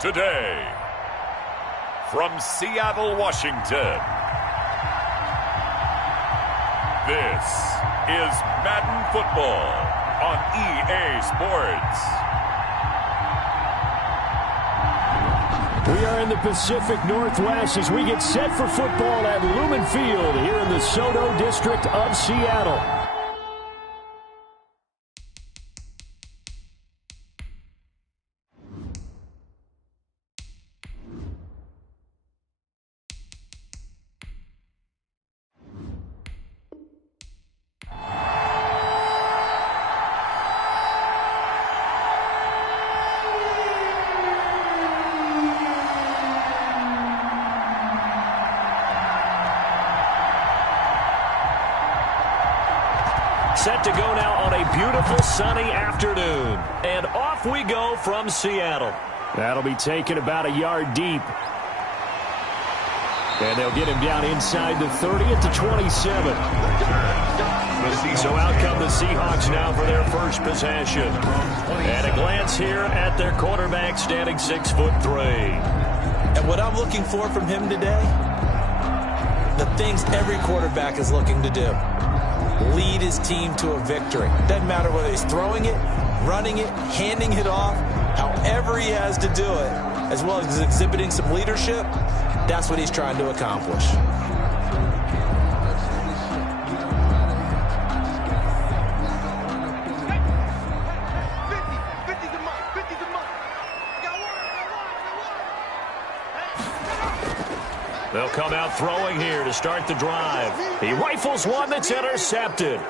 Today, from Seattle, Washington, this is Madden Football on EA Sports. We are in the Pacific Northwest as we get set for football at Lumen Field here in the Soto district of Seattle. Set to go now on a beautiful sunny afternoon. And off we go from Seattle. That'll be taken about a yard deep. And they'll get him down inside the 30 at the 27. So out come the Seahawks now for their first possession. And a glance here at their quarterback standing 6'3". And what I'm looking for from him today, the things every quarterback is looking to do. Lead his team to a victory. Doesn't matter whether he's throwing it, running it, handing it off, however he has to do it, as well as exhibiting some leadership, that's what he's trying to accomplish. They'll come out throwing here to start the drive. He rifles one that's intercepted.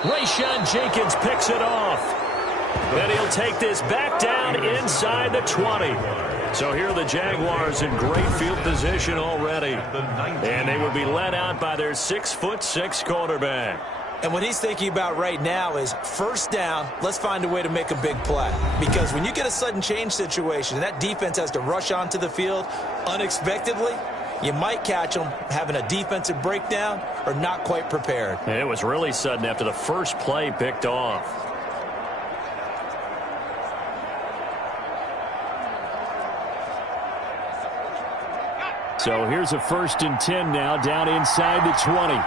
Rayshawn Jenkins picks it off. Then he'll take this back down inside the 20. So here are the Jaguars in great field position already. And they will be led out by their 6'6" quarterback. And what he's thinking about right now is first down, let's find a way to make a big play. Because when you get a sudden change situation, and that defense has to rush onto the field unexpectedly, you might catch them having a defensive breakdown or not quite prepared. And it was really sudden after the first play picked off. So here's a 1st and 10 now down inside the 20.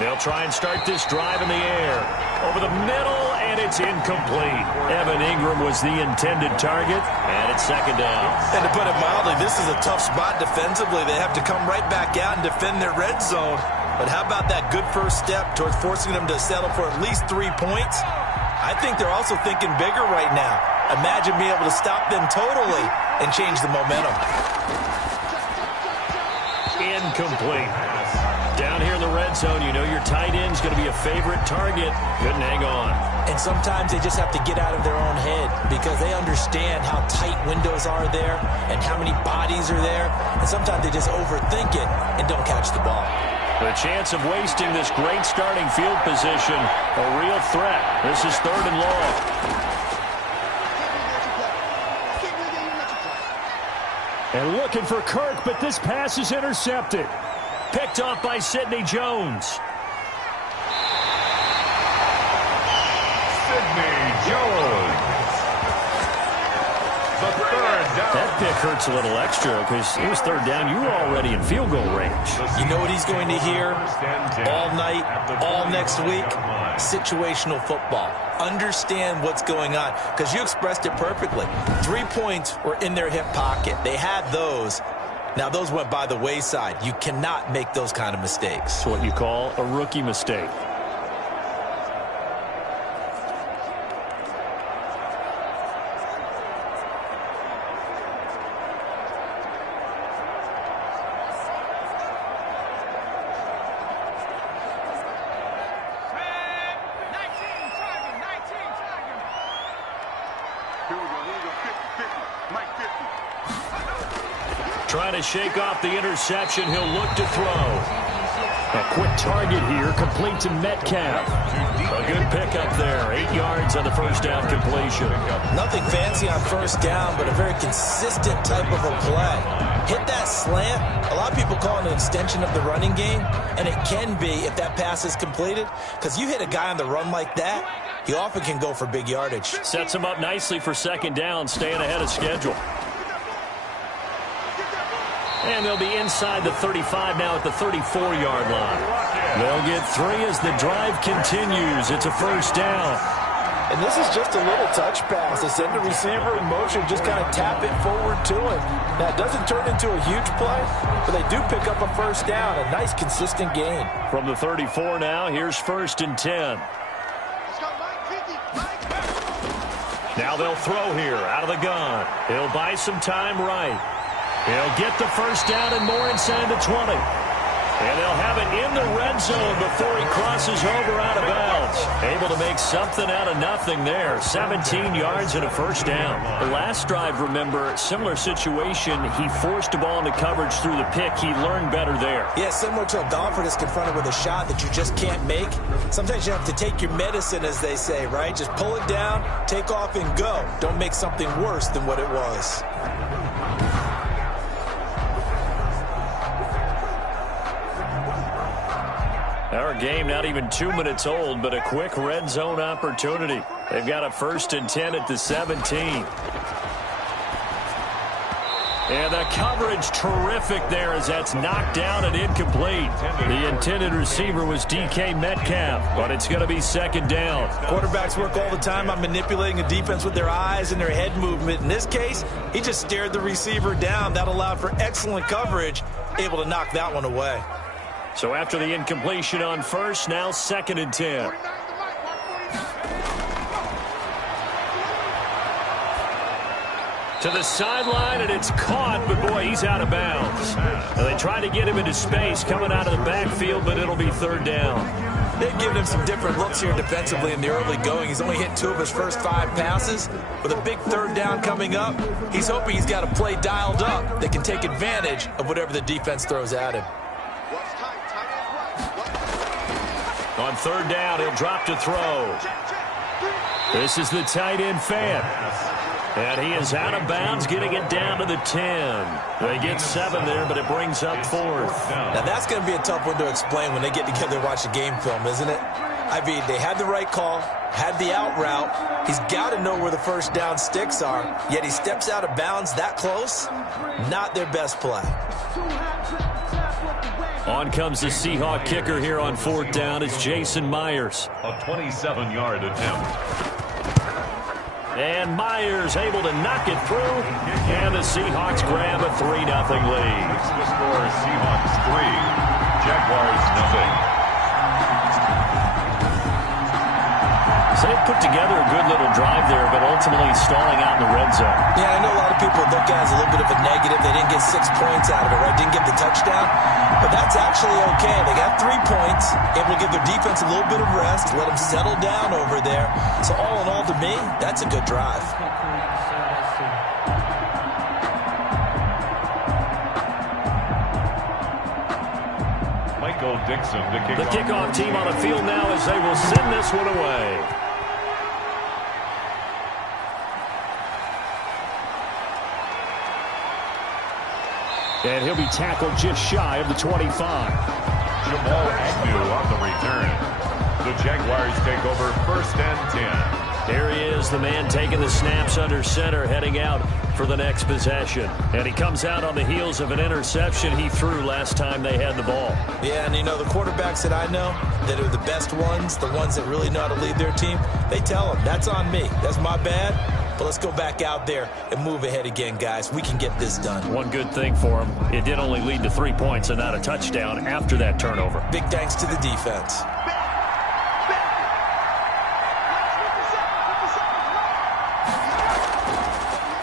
They'll try and start this drive in the air. Over the middle, and it's incomplete. Evan Ingram was the intended target, and it's second down. And to put it mildly, this is a tough spot defensively. They have to come right back out and defend their red zone. But how about that good first step towards forcing them to settle for at least 3 points? I think they're also thinking bigger right now. Imagine being able to stop them totally and change the momentum. Incomplete. Down here in the red zone, you know your tight end's going to be a favorite target. Couldn't hang on. And sometimes they just have to get out of their own head because they understand how tight windows are there and how many bodies are there. And sometimes they just overthink it and don't catch the ball. The chance of wasting this great starting field position, a real threat. This is 3rd and long. And looking for Kirk, but this pass is intercepted. Picked off by Sidney Jones. Sidney Jones. The 3rd down. That pick hurts a little extra because it was 3rd down. You were already in field goal range. You know what he's going to hear all night, all next week? Situational football. Understand what's going on because you expressed it perfectly. 3 points were in their hip pocket. They had those. Now, those went by the wayside. You cannot make those kind of mistakes. It's what you call a rookie mistake. Trying to shake off the interception. He'll look to throw. A quick target here, complete to Metcalf. A good pickup there. 8 yards on the first down completion. Nothing fancy on first down, but a very consistent type of a play. Hit that slant. A lot of people call it an extension of the running game, and it can be if that pass is completed. Because you hit a guy on the run like that, he often can go for big yardage. Sets him up nicely for second down, staying ahead of schedule. And they'll be inside the 35 now at the 34-yard line. They'll get 3 as the drive continues. It's a first down. And this is just a little touch pass. They send the receiver in motion, just kind of tap it forward to him. Now, it doesn't turn into a huge play, but they do pick up a first down, a nice, consistent gain. From the 34 now, here's 1st and 10. Now they'll throw here out of the gun. He'll buy some time right. He'll get the first down and more inside the 20. And they'll have it in the red zone before he crosses over out of bounds. Able to make something out of nothing there. 17 yards and a first down. The last drive, remember, similar situation. He forced the ball into coverage through the pick. He learned better there. Yeah, similar to a golfer that's confronted with a shot that you just can't make. Sometimes you have to take your medicine, as they say, right? Just pull it down, take off, and go. Don't make something worse than what it was. Our game not even 2 minutes old, but a quick red zone opportunity. They've got a 1st and 10 at the 17. And the coverage terrific there as that's knocked down and incomplete. The intended receiver was DK Metcalf, but it's going to be 2nd down. Quarterbacks work all the time on manipulating a defense with their eyes and their head movement. In this case, he just stared the receiver down. That allowed for excellent coverage, able to knock that one away. So after the incompletion on 1st, now 2nd and 10. To the sideline, and it's caught, but boy, he's out of bounds. And they try to get him into space coming out of the backfield, but it'll be 3rd down. They've given him some different looks here defensively in the early going. He's only hit 2 of his first 5 passes. With a big 3rd down coming up, he's hoping he's got a play dialed up that can take advantage of whatever the defense throws at him. On 3rd down, he'll drop to throw. This is the tight end fan. And he is out of bounds, getting it down to the 10. They get 7 there, but it brings up 4th. Now, that's going to be a tough one to explain when they get together and watch a game film, isn't it? I mean, they had the right call, had the out route. He's got to know where the first down sticks are, yet he steps out of bounds that close. Not their best play. On comes the Seahawk kicker here on 4th down. It's Jason Myers. A 27-yard attempt. And Myers able to knock it through. And the Seahawks grab a 3-0 lead. It's the score, Seahawks 3, Jaguars 0. So they put together a good little drive there, but ultimately stalling out in the red zone. Yeah, I know a lot of people look at it as a little bit of a negative. They didn't get 6 points out of it, right? Didn't get the touchdown. But that's actually okay. They got 3 points, able to give their defense a little bit of rest, let them settle down over there. So all in all, to me, that's a good drive. Michael Dixon to kick The kickoff team on the field now as they will send this one away. And he'll be tackled just shy of the 25. Jamal Agnew on the return. The Jaguars take over 1st and 10. Here he is, the man taking the snaps under center, heading out for the next possession. And he comes out on the heels of an interception he threw last time they had the ball. Yeah, and you know, the quarterbacks that I know that are the best ones, the ones that really know how to lead their team, they tell them, that's on me. That's my bad. But let's go back out there and move ahead again, guys. We can get this done. One good thing for him, it did only lead to 3 points and not a touchdown after that turnover. Big thanks to the defense.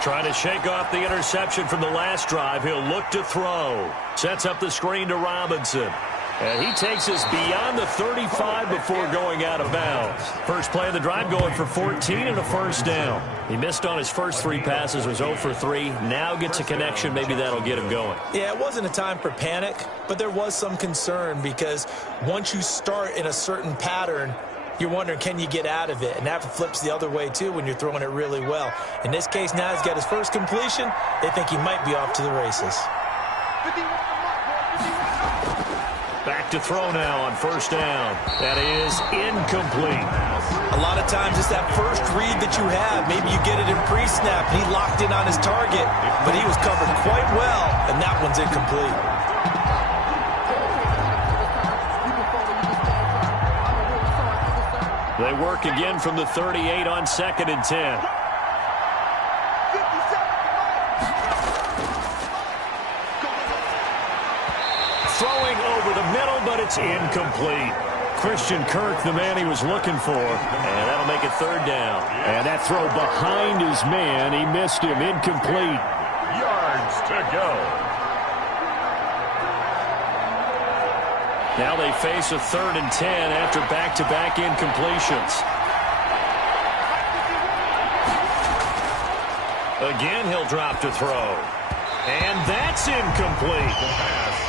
Trying to shake off the interception from the last drive. He'll look to throw. Sets up the screen to Robinson. And he takes us beyond the 35 before going out of bounds. First play of the drive going for 14 and a first down. He missed on his first 3 passes, was 0 for 3. Now gets a connection. Maybe that'll get him going. Yeah, it wasn't a time for panic, but there was some concern because once you start in a certain pattern, you're wondering, can you get out of it? And that flips the other way, too, when you're throwing it really well. In this case, now he's got his first completion. They think he might be off to the races. Back to throw now on first down. That is incomplete. A lot of times it's that first read that you have. Maybe you get it in pre-snap. He locked in on his target, but he was covered quite well, and that one's incomplete. They work again from the 38 on 2nd and 10. Throwing over the middle, but it's incomplete. Christian Kirk, the man he was looking for, and that'll make it 3rd down. And that throw behind his man, he missed him, incomplete. Yards to go. Now they face a 3rd and 10 after back-to-back incompletions. Again, he'll drop to throw. And that's incomplete.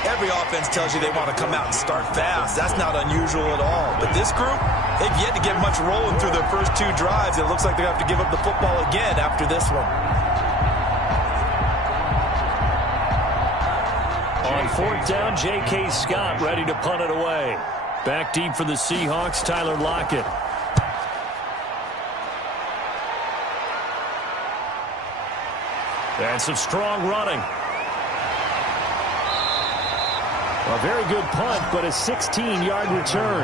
Every offense tells you they want to come out and start fast. That's not unusual at all. But this group, they've yet to get much rolling through their first 2 drives. It looks like they have to give up the football again after this one. On 4th down, J.K. Scott ready to punt it away. Back deep for the Seahawks, Tyler Lockett. And some strong running. A very good punt, but a 16-yard return.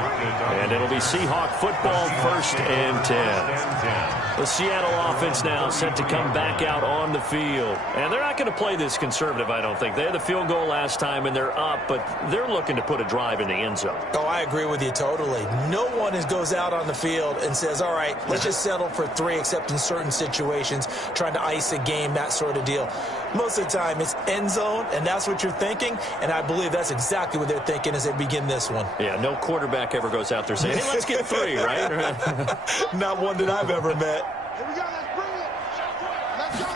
And it'll be Seahawk football, 1st and 10. The Seattle offense now set to come back out on the field. And they're not going to play this conservative, I don't think. They had the field goal last time, and they're up, but they're looking to put a drive in the end zone. Oh, I agree with you totally. No one goes out on the field and says, all right, let's just settle for 3, except in certain situations, trying to ice a game, that sort of deal. Most of the time, it's end zone, and that's what you're thinking, and I believe that's exactly what they're thinking as they begin this one. Yeah, no quarterback ever goes out there saying, hey, let's get 3, right? Not one that I've ever met. Here we go, let's bring it. Let's go.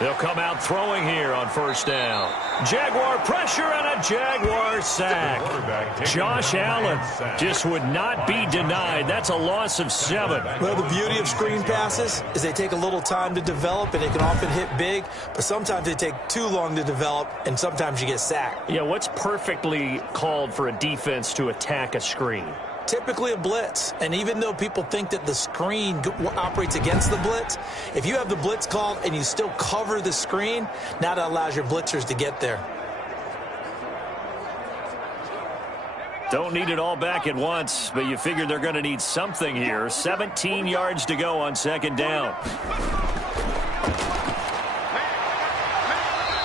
They'll come out throwing here on 1st down. Jaguar pressure and a Jaguar sack. Josh Allen just would not be denied. That's a loss of 7. Well, the beauty of screen passes is they take a little time to develop, and they can often hit big, but sometimes they take too long to develop, and sometimes you get sacked. Yeah, what's perfectly called for a defense to attack a screen? Typically a blitz, and even though people think that the screen operates against the blitz, if you have the blitz called and you still cover the screen, now that allows your blitzers to get there. Don't need it all back at once, but you figure they're going to need something here. 17 yards to go on 2nd down.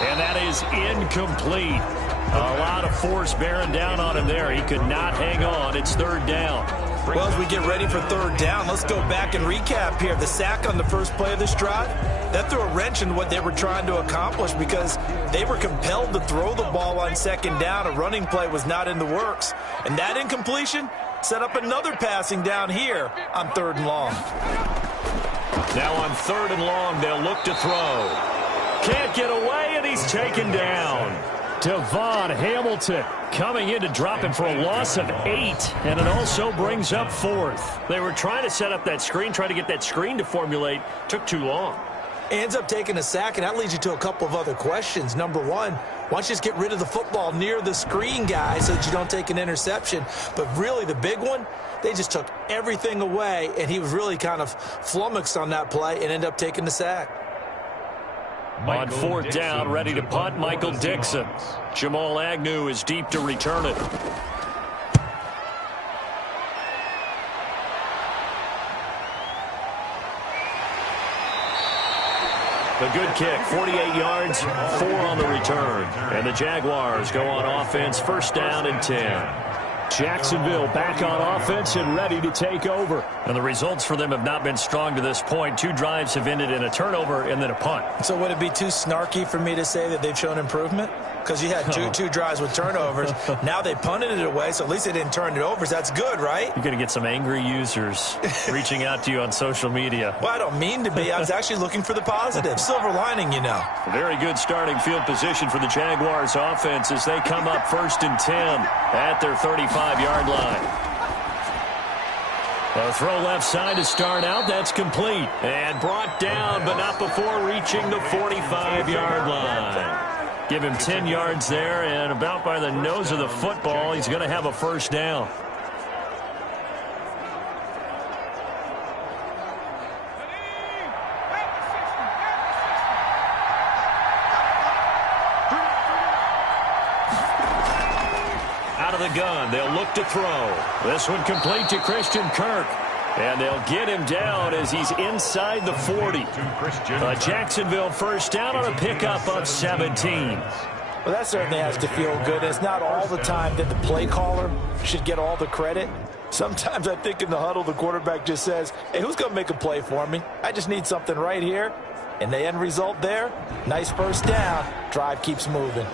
And that is incomplete. A lot of force bearing down on him there. He could not hang on. It's 3rd down. Well, as we get ready for 3rd down, let's go back and recap here. The sack on the first play of this drive, that threw a wrench in what they were trying to accomplish because they were compelled to throw the ball on 2nd down. A running play was not in the works. And that incompletion set up another passing down here on 3rd and long. Now on 3rd and long, they'll look to throw. Can't get away, and he's taken down. Devon Hamilton coming in to drop him for a loss of 8, and it also brings up 4th. They were trying to set up that screen, trying to get that screen to formulate. Took too long. Ends up taking a sack, and that leads you to a couple of other questions. Number one, why don't you just get rid of the football near the screen guy so that you don't take an interception? But really the big one, they just took everything away, and he was really kind of flummoxed on that play and ended up taking the sack. On 4th down, ready to punt, Michael Dixon. Jamal Agnew is deep to return it. The good kick, 48 yards, 4 on the return. And the Jaguars go on offense, 1st down and 10. Jacksonville back on offense and ready to take over. And the results for them have not been strong to this point. 2 drives have ended in a turnover and then a punt. So would it be too snarky for me to say that they've shown improvement? Because you had two drives with turnovers. Now they punted it away, so at least they didn't turn it over. So that's good, right? You're going to get some angry users reaching out to you on social media. Well, I don't mean to be. I was actually looking for the positive. Silver lining, you know. Very good starting field position for the Jaguars offense as they come up 1st and 10 at their 35-yard line. A throw left side to start out. That's complete. And brought down, but not before reaching the 45-yard line. Give him 10 yards there, and about by the nose of the football, he's going to have a first down. Out of the gun, they'll look to throw. This one complete to Christian Kirk. And they'll get him down as he's inside the 40. A Jacksonville first down on a pickup of 17. Well, that certainly has to feel good. It's not all the time that the play caller should get all the credit. Sometimes I think in the huddle, the quarterback just says, hey, who's going to make a play for me? I just need something right here. And the end result there, nice first down. Drive keeps moving.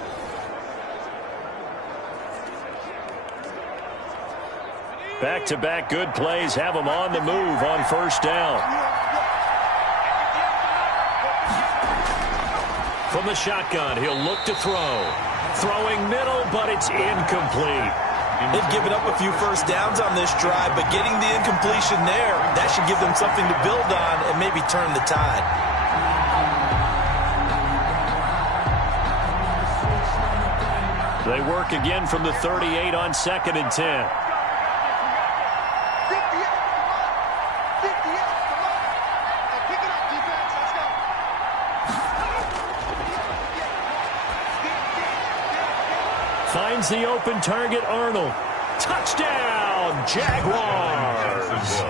Back-to-back good plays have him on the move on first down. From the shotgun, he'll look to throw. Throwing middle, but it's incomplete. They've given up a few first downs on this drive, but getting the incompletion there, that should give them something to build on and maybe turn the tide. They work again from the 38 on 2nd and 10. Finds the open target, Arnold. Touchdown, Jaguars.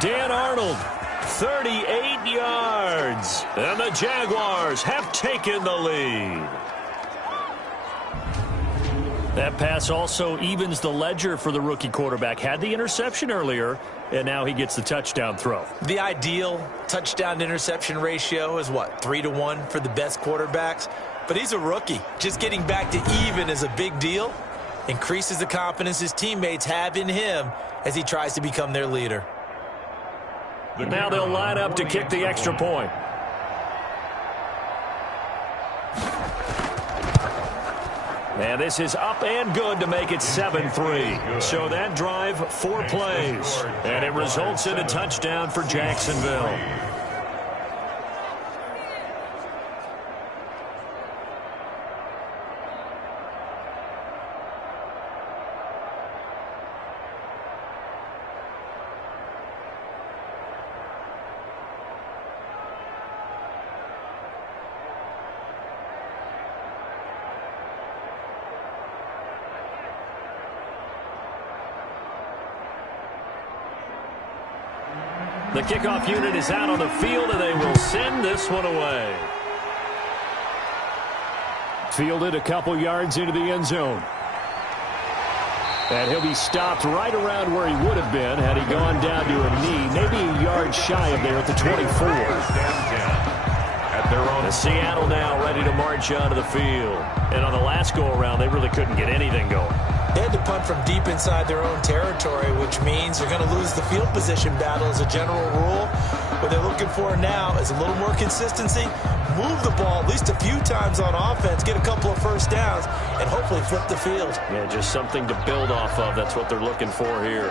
Dan Arnold, 38 yards. And the Jaguars have taken the lead. That pass also evens the ledger for the rookie quarterback. Had the interception earlier, and now he gets the touchdown throw. The ideal touchdown-interception ratio is, what, 3-to-1 for the best quarterbacks? But he's a rookie. Just getting back to even is a big deal. Increases the confidence his teammates have in him as he tries to become their leader. Now they'll line up to kick the extra point. And this is up and good to make it 7-3. So that drive, 4 plays. And it results in a touchdown for Jacksonville. The kickoff unit is out on the field, and they will send this one away. Fielded a couple yards into the end zone. And he'll be stopped right around where he would have been had he gone down to a knee, maybe a yard shy of there at the 24. The Seattle now ready to march onto the field. And on the last go-around, they really couldn't get anything going. They had to punt from deep inside their own territory, which means they're going to lose the field position battle as a general rule. What they're looking for now is a little more consistency, move the ball at least a few times on offense, get a couple of first downs, and hopefully flip the field. Yeah, just something to build off of. That's what they're looking for here.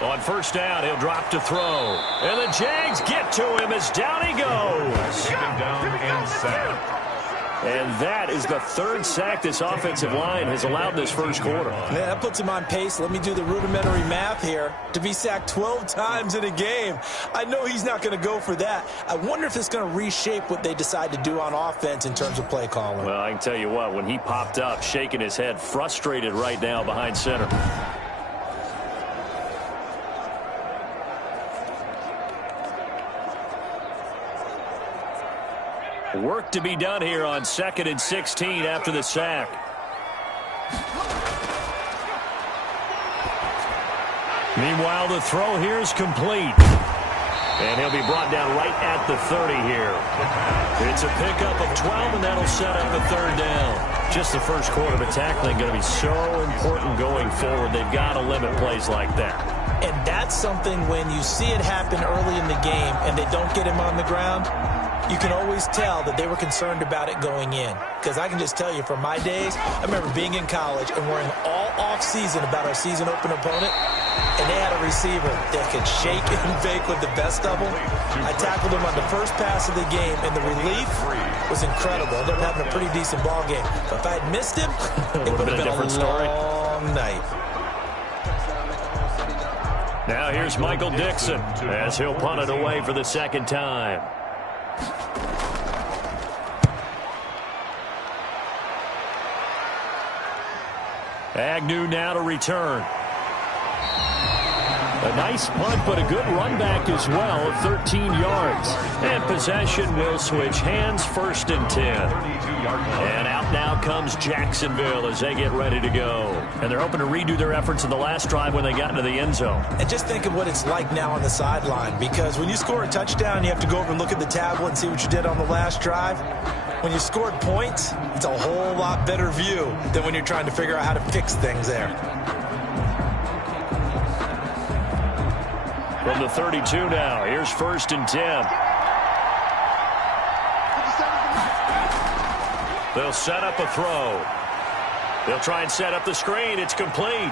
On first down, he'll drop to throw. And the Jags get to him as down he goes. Taken down and sacked. And that is the 3rd sack this offensive line has allowed this first quarter. Man, that puts him on pace. Let me do the rudimentary math here. To be sacked 12 times in a game, I know he's not going to go for that. I wonder if it's going to reshape what they decide to do on offense in terms of play calling. Well, I can tell you what, when he popped up, shaking his head, frustrated right now behind center. Work to be done here on 2nd and 16 after the sack. Meanwhile, the throw here is complete. And he'll be brought down right at the 30 here. It's a pickup of 12, and that'll set up a 3rd down. Just the first quarter, but tackling going to be so important going forward. They've got to limit plays like that. And that's something when you see it happen early in the game and they don't get him on the ground, you can always tell that they were concerned about it going in. Because I can just tell you from my days, I remember being in college and worrying all off season about our season open opponent. and they had a receiver that could shake and bake with the best of them. I tackled him on the first pass of the game, and the relief was incredible. I ended up having a pretty decent ball game. But if I had missed him, it would have been a different long night. Now here's Michael Dixon as he'll punt it away for the second time. Agnew now to return. A nice punt, but a good run back as well of 13 yards. And possession will switch hands, 1st and 10. And out now comes Jacksonville as they get ready to go. And they're hoping to redo their efforts in the last drive when they got into the end zone. And just think of what it's like now on the sideline, because when you score a touchdown, you have to go over and look at the tablet and see what you did on the last drive. When you scored points, it's a whole lot better view than when you're trying to figure out how to fix things there. From the 32 now, here's 1st and 10. They'll set up a throw. They'll try and set up the screen. It's complete.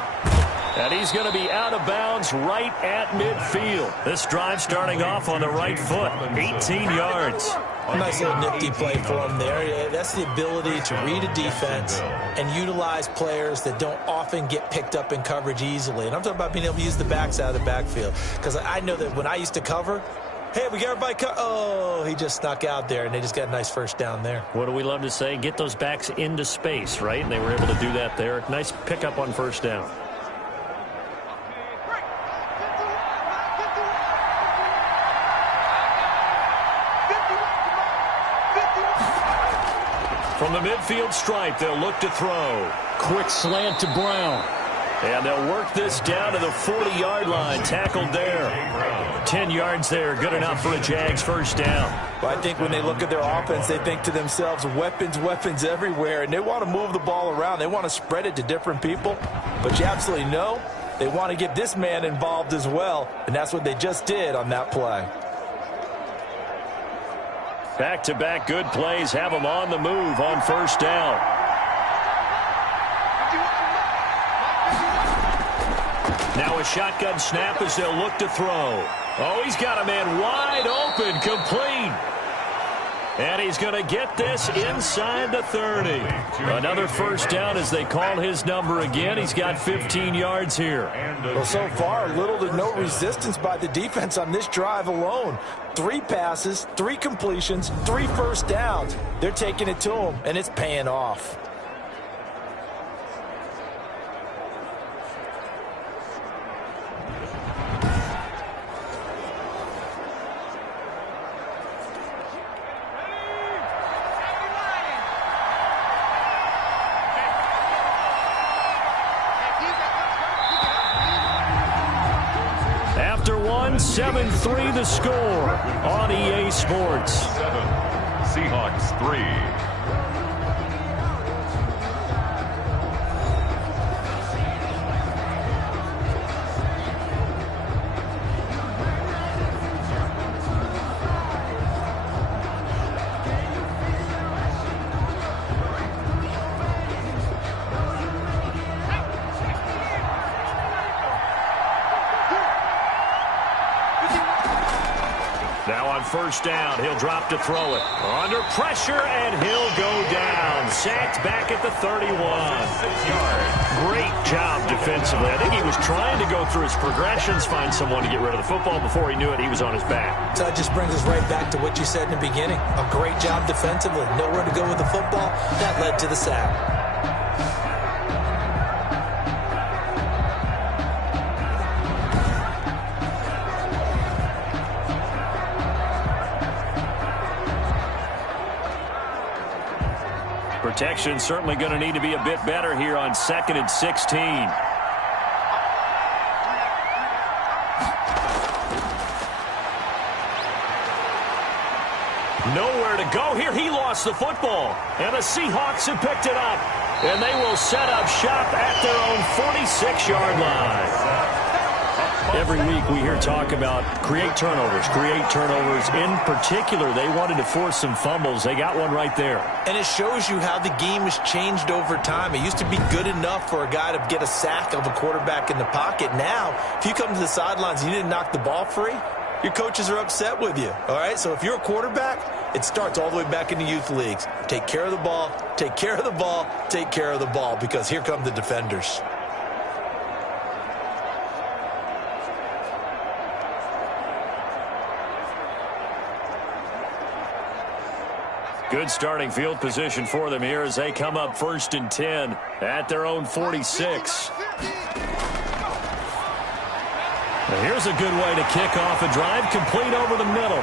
And he's going to be out of bounds right at midfield. This drive starting off on the right foot, 18 yards. A nice little nifty play for him there. That's the ability to read a defense and utilize players that don't often get picked up in coverage easily. And I'm talking about being able to use the backs out of the backfield. Because I know that when I used to cover, hey, we got everybody oh, he just snuck out there, and they just got a nice first down there. What do we love to say? Get those backs into space, right? And they were able to do that there. Nice pickup on 1st down. From the midfield stripe, they'll look to throw. Quick slant to Brown. And they'll work this down to the 40-yard line. Tackled there. 10 yards there. Good enough for a Jags 1st down. Well, I think when they look at their offense, they think to themselves, weapons, weapons everywhere. And they want to move the ball around. They want to spread it to different people. But you absolutely know they want to get this man involved as well. And that's what they just did on that play. Back-to-back good plays have them on the move on 1st down. Now a shotgun snap as they'll look to throw. Oh, he's got a man wide open, complete. And he's going to get this inside the 30. Another 1st down as they call his number again. He's got 15 yards here. Well, so far, little to no resistance by the defense on this drive alone. 3 passes, 3 completions, 3 1st downs. They're taking it to him, and it's paying off. After 7-3 the score on EA Sports. 7, Seahawks 3. Now on 1st down, he'll drop to throw it. Under pressure, and he'll go down. Sacked back at the 31. 6 yards. Great job defensively. I think he was trying to go through his progressions, find someone to get rid of the football. Before he knew it, he was on his back. So that just brings us right back to what you said in the beginning. A great job defensively. Nowhere to go with the football. That led to the sack. Protection certainly going to need to be a bit better here on 2nd and 16. Nowhere to go here. He lost the football. And the Seahawks have picked it up. And they will set up shop at their own 46-yard line. Every week we hear talk about create turnovers. In particular, they wanted to force some fumbles. They got one right there. And it shows you how the game has changed over time. It used to be good enough for a guy to get a sack of a quarterback in the pocket. Now, if you come to the sidelines and you didn't knock the ball free, your coaches are upset with you. All right, so if you're a quarterback, it starts all the way back in the youth leagues. Take care of the ball, take care of the ball, take care of the ball, because here come the defenders. Good starting field position for them here as they come up 1st and 10 at their own 46. Now here's a good way to kick off a drive, complete over the middle.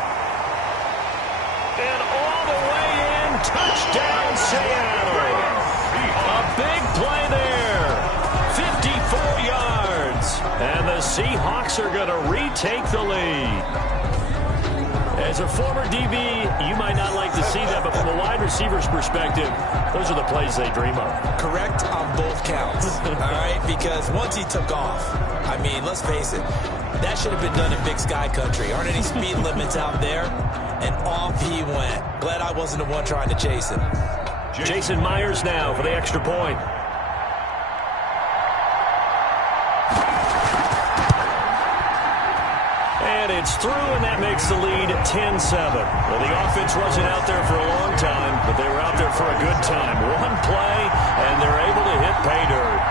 And all the way in, touchdown Seattle. A big play there, 54 yards. And the Seahawks are going to retake the lead. As a former DB, you might not like to see that, but from a wide receiver's perspective, those are the plays they dream of. Correct on both counts, all right? Because once he took off, I mean, let's face it, that should have been done in Big Sky country. Aren't any speed limits out there? And off he went. Glad I wasn't the one trying to chase him. Jason Myers now for the extra point. And it's through, and that makes the lead 10-7. Well, the offense wasn't out there for a long time, but they were out there for a good time. One play, and they're able to hit pay dirt.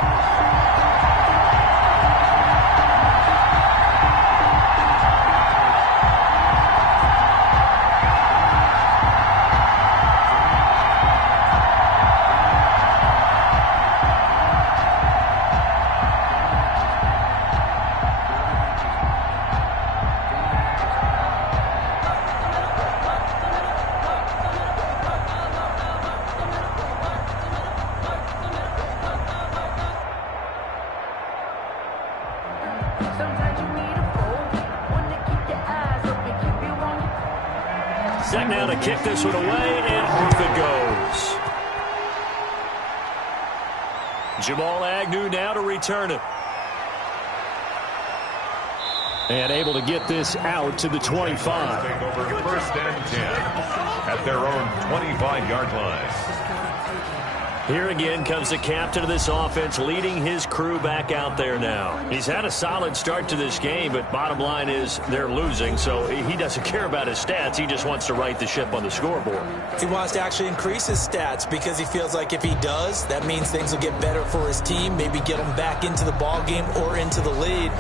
Set now to kick this one away, and off it goes. Jamal Agnew now to return it. And able to get this out to the 25. Take over 1st and 10 at their own 25-yard line. Here again comes the captain of this offense, leading his crew back out there now. He's had a solid start to this game, but bottom line is they're losing, so he doesn't care about his stats. He just wants to right the ship on the scoreboard. He wants to actually increase his stats because he feels like if he does, that means things will get better for his team, maybe get him back into the ball game or into the lead.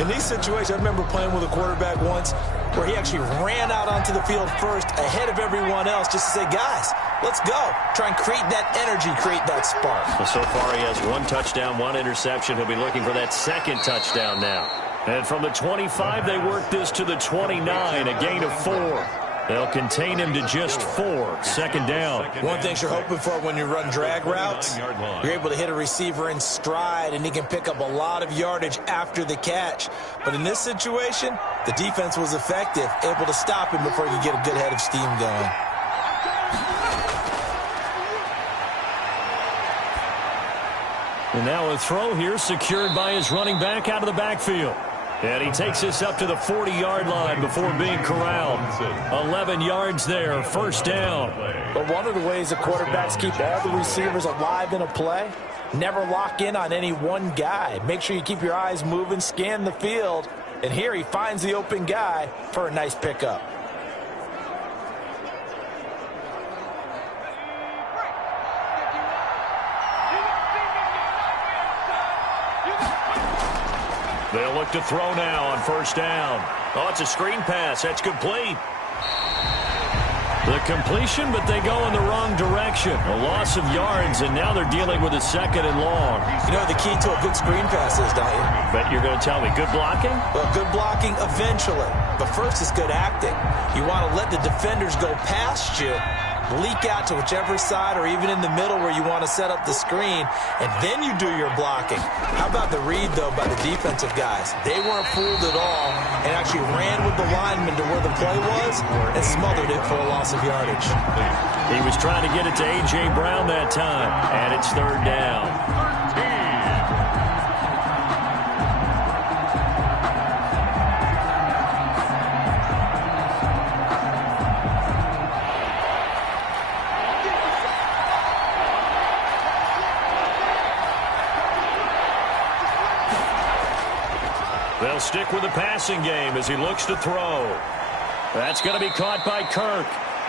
In these situations, I remember playing with a quarterback once where he actually ran out onto the field first ahead of everyone else just to say, guys, let's go. Try and create that energy, create that spark. Well, so far he has 1 touchdown, 1 interception. He'll be looking for that 2nd touchdown now. And from the 25, they work this to the 29, a gain of 4. They'll contain him to just 4. 2nd down. One thing you're hoping for when you run drag routes, you're able to hit a receiver in stride, and he can pick up a lot of yardage after the catch. But in this situation, the defense was effective, able to stop him before he could get a good head of steam going. And now a throw here secured by his running back out of the backfield. And he takes this up to the 40-yard line before being corralled. 11 yards there, 1st down. But one of the ways the quarterbacks keep all the receivers alive in a play, never lock in on any one guy. Make sure you keep your eyes moving, scan the field. And here he finds the open guy for a nice pickup. They'll look to throw now on 1st down. Oh, it's a screen pass. That's complete. The completion, but they go in the wrong direction. A loss of yards, and now they're dealing with a 2nd and long. You know what the key to a good screen pass is, don't you? Bet you're going to tell me good blocking? Well, good blocking eventually. But first is good acting. You want to let the defenders go past you, leak out to whichever side or even in the middle where you want to set up the screen, and then you do your blocking. How about the read, though, by the defensive guys? They weren't fooled at all and actually ran with the lineman to where the play was and smothered it for a loss of yardage. He was trying to get it to A.J. Brown that time, and it's 3rd down. They'll stick with the passing game as he looks to throw. That's going to be caught by Kirk.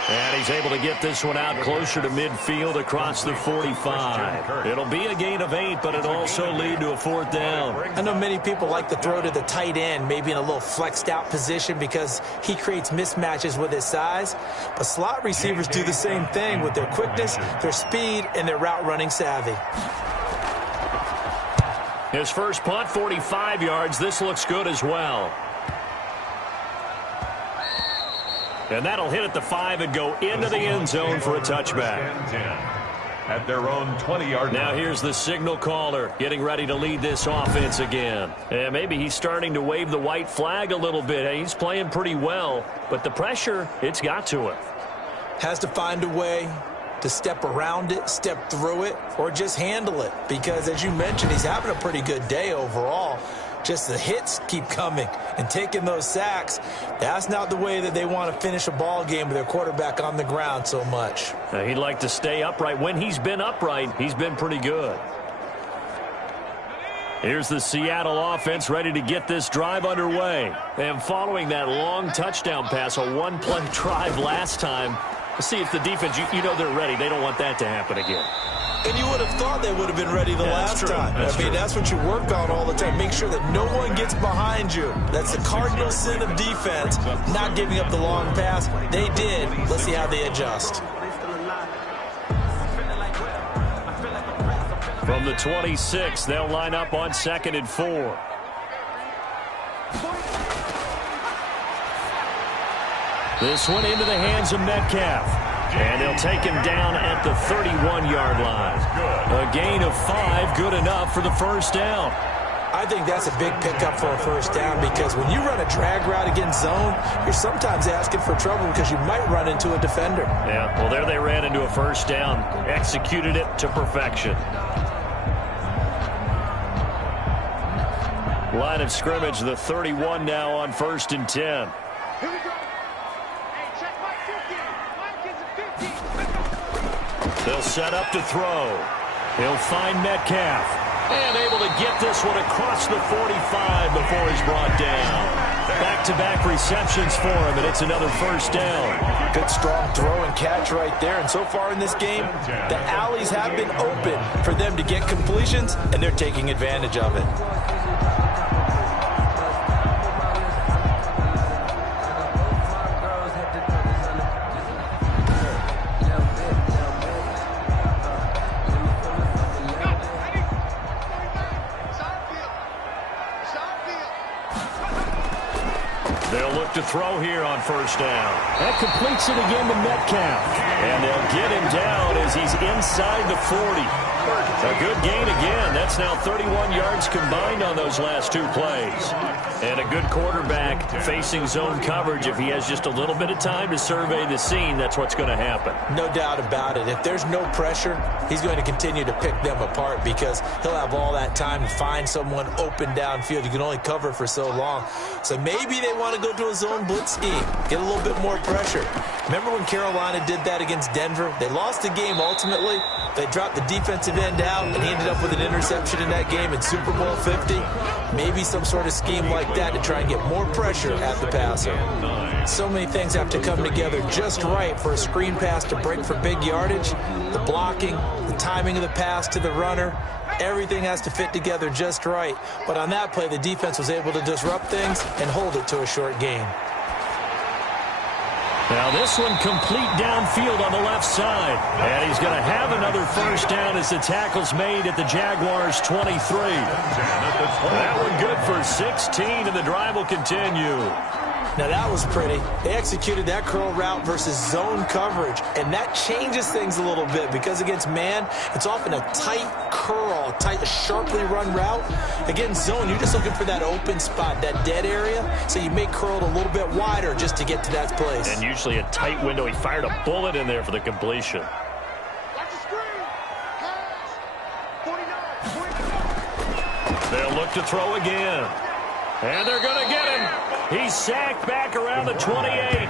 And he's able to get this one out closer to midfield across the 45. It'll be a gain of 8, but it'll also lead to a 4th down. I know many people like to throw to the tight end, maybe in a little flexed out position because he creates mismatches with his size. But slot receivers do the same thing with their quickness, their speed, and their route running savvy. His first punt, 45 yards. This looks good as well. And that'll hit at the 5 and go into the end zone for a touchback. At their own 20-yard line. Now here's the signal caller getting ready to lead this offense again. And maybe he's starting to wave the white flag a little bit. He's playing pretty well, but the pressure, it's got to him. Has to find a way to step around it, step through it, or just handle it. Because as you mentioned, he's having a pretty good day overall. Just the hits keep coming and taking those sacks. That's not the way that they want to finish a ball game with their quarterback on the ground so much. He'd like to stay upright. When he's been upright, he's been pretty good. Here's the Seattle offense ready to get this drive underway. And following that long touchdown pass, a one-play drive last time, see if the defense, you know they're ready. They don't want that to happen again. And you would have thought they would have been ready the last time. I mean, that's what you work on all the time. Make sure that no one gets behind you. That's the cardinal sin of defense, not giving up the long pass. They did. Let's see how they adjust. From the 26, they'll line up on 2nd and 4. This one into the hands of Metcalf. And they'll take him down at the 31-yard line. A gain of 5, good enough for the first down. I think that's a big pickup for a first down because when you run a drag route against zone, you're sometimes asking for trouble because you might run into a defender. Yeah, well, there they ran into a first down. Executed it to perfection. Line of scrimmage, the 31 now on 1st and 10. Here we go. Hey, check my 50. Mike is a 50. They'll set up to throw. He'll find Metcalf. And able to get this one across the 45 before he's brought down. Back-to-back receptions for him, and it's another first down. Good strong throw and catch right there. And so far in this game, the alleys have been open for them to get completions, and they're taking advantage of it. To throw here on first down. That completes it again to Metcalf. And they'll get him down as he's inside the 40. A good gain again. That's now 31 yards combined on those last 2 plays. And a good quarterback facing zone coverage. If he has just a little bit of time to survey the scene, that's what's going to happen. No doubt about it. If there's no pressure, he's going to continue to pick them apart because he'll have all that time to find someone open downfield. You can only cover for so long. So maybe they want to go to a zone blitz scheme, get a little bit more pressure. Remember when Carolina did that against Denver? They lost the game ultimately. They dropped the defensive end out, and he ended up with an interception in that game in Super Bowl 50. Maybe some sort of scheme like that to try and get more pressure at the passer. So many things have to come together just right for a screen pass to break for big yardage. The blocking, the timing of the pass to the runner, everything has to fit together just right. But on that play, the defense was able to disrupt things and hold it to a short gain. Now this one complete downfield on the left side. And he's going to have another first down as the tackle's made at the Jaguars' 23. That one good for 16, and the drive will continue. Now that was pretty. They executed that curl route versus zone coverage, and that changes things a little bit because against man, it's often a tight curl, a sharply run route. Against zone, you're just looking for that open spot, that dead area, so you may curl it a little bit wider just to get to that place. And usually a tight window. He fired a bullet in there for the completion. Watch the screen. Pass. 49. They'll look to throw again. And they're going to get him. He's sacked back around the 28.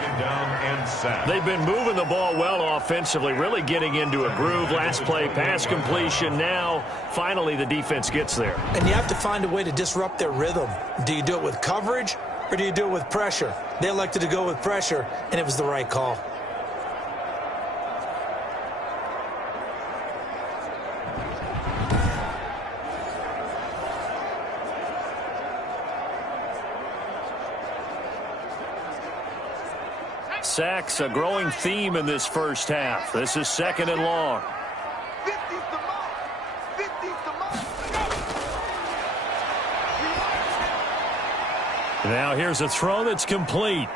They've been moving the ball well offensively, really getting into a groove. Last play, pass completion. Now, finally, the defense gets there. And you have to find a way to disrupt their rhythm. Do you do it with coverage or do you do it with pressure? They elected to go with pressure, and it was the right call. Sacks, a growing theme in this first half. This is 2nd and long. 50's the mark. 50's the mark. Now here's a throw that's complete.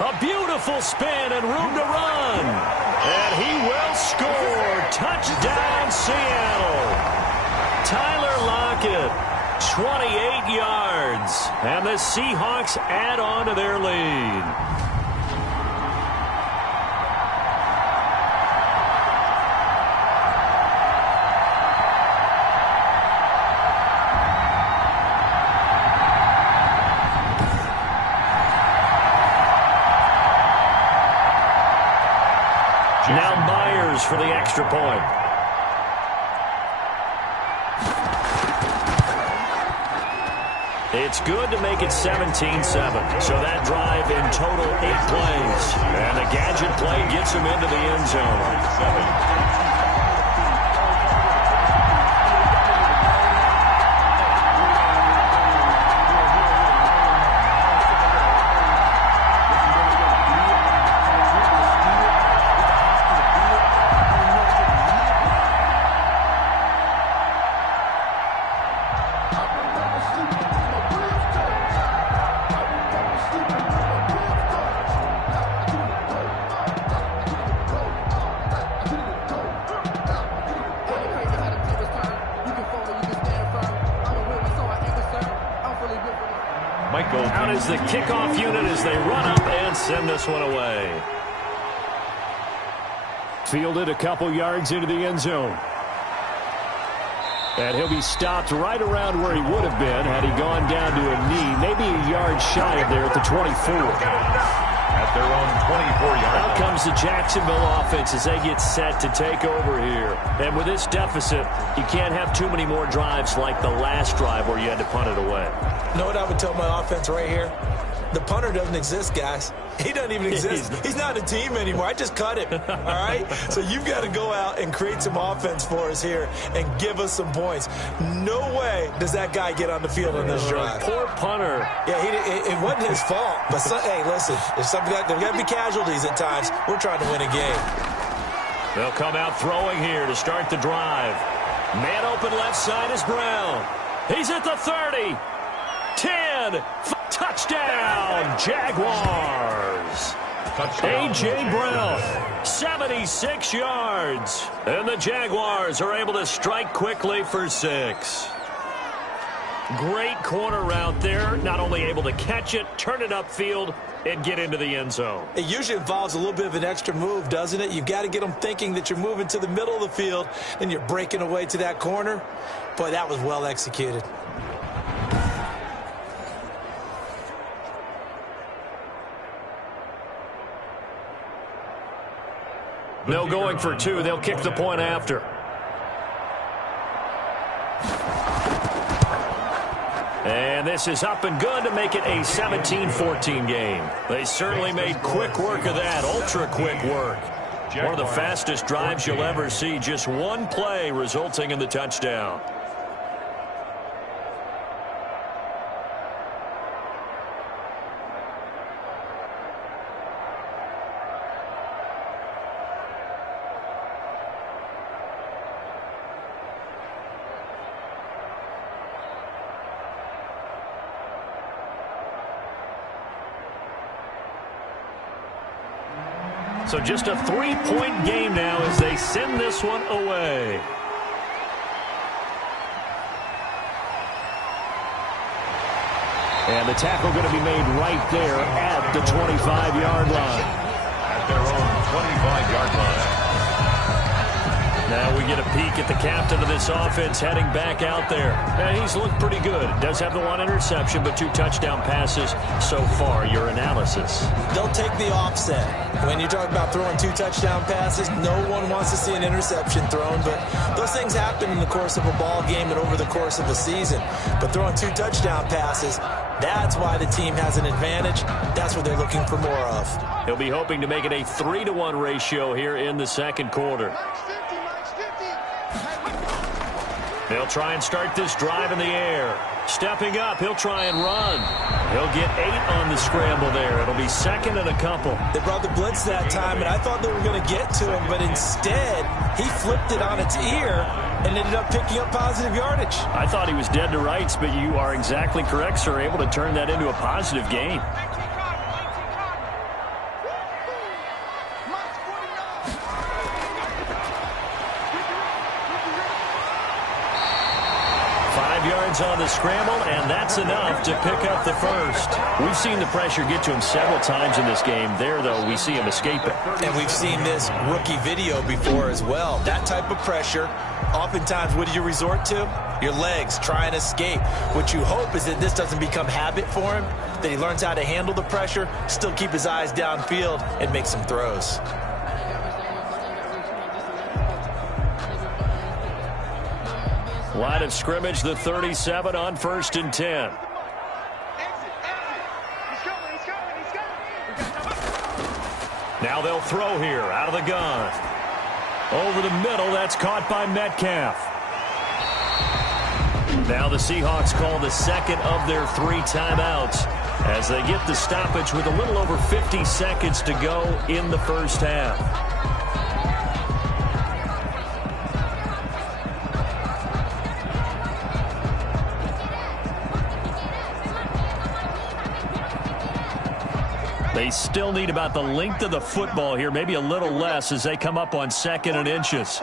A beautiful spin and room to run. And he will score. Touchdown, Seattle. Tyler Lockett, 28 yards. And the Seahawks add on to their lead. Now Myers for the extra point. It's good to make it 17-7. So that drive in total 8 plays. And the gadget play gets him into the end zone. Out is the kickoff unit as they run up and send this one away. Fielded a couple yards into the end zone. And he'll be stopped right around where he would have been had he gone down to a knee, maybe a yard shy of there at the 24. At their own 24-yard line. Out comes the Jacksonville offense as they get set to take over here. And with this deficit, you can't have too many more drives like the last drive where you had to punt it away. You know what I would tell my offense right here? The punter doesn't exist, guys. He doesn't even exist. He's not a team anymore. I just cut him, all right? So you've got to go out and create some offense for us here and give us some points. No way does that guy get on the field on this drive. Poor punter. Yeah, it wasn't his fault. But, hey, listen, there's got to be casualties at times. We're trying to win a game. They'll come out throwing here to start the drive. Man open left side is Brown. He's at the 30. 10. Touchdown, Jaguars. A.J. Brown, 76 yards. And the Jaguars are able to strike quickly for 6. Great corner route there. Not only able to catch it, turn it upfield, and get into the end zone. It usually involves a little bit of an extra move, doesn't it? You've got to get them thinking that you're moving to the middle of the field, and you're breaking away to that corner. Boy, that was well executed. No going for 2. They'll kick the point after. And this is up and good to make it a 17-14 game. They certainly made quick work of that, ultra-quick work. One of the fastest drives you'll ever see, just one play resulting in the touchdown. So just a 3-point game now as they send this one away. And the tackle going to be made right there at the 25-yard line. At their own 25-yard line. Now we get a peek at the captain of this offense heading back out there. And he's looked pretty good. Does have the one interception, but 2 touchdown passes so far. Your analysis? They'll take the offset. When you talk about throwing 2 touchdown passes, no one wants to see an interception thrown, but those things happen in the course of a ball game and over the course of the season. But throwing 2 touchdown passes, that's why the team has an advantage. That's what they're looking for more of. He'll be hoping to make it a 3-to-1 ratio here in the second quarter. They'll try and start this drive in the air. Stepping up, he'll try and run. He'll get 8 on the scramble there. It'll be second and a couple. They brought the blitz that time, and I thought they were going to get to him, but instead, he flipped it on its ear and ended up picking up positive yardage. I thought he was dead to rights, but you are exactly correct, sir. Able to turn that into a positive gain. Yards on the scramble, and that's enough to pick up the first. We've seen the pressure get to him several times in this game. There, though, we see him escape it. And we've seen this rookie video before as well. That type of pressure, oftentimes, what do you resort to? Your legs, try and escape. What you hope is that this doesn't become habit for him, that he learns how to handle the pressure, still keep his eyes downfield, and make some throws. Line of scrimmage, the 37 on 1st and 10. Now they'll throw here out of the gun. Over the middle, that's caught by Metcalf. Now the Seahawks call the second of their 3 timeouts as they get the stoppage with a little over 50 seconds to go in the first half. They still need about the length of the football here, maybe a little less as they come up on 2nd and inches.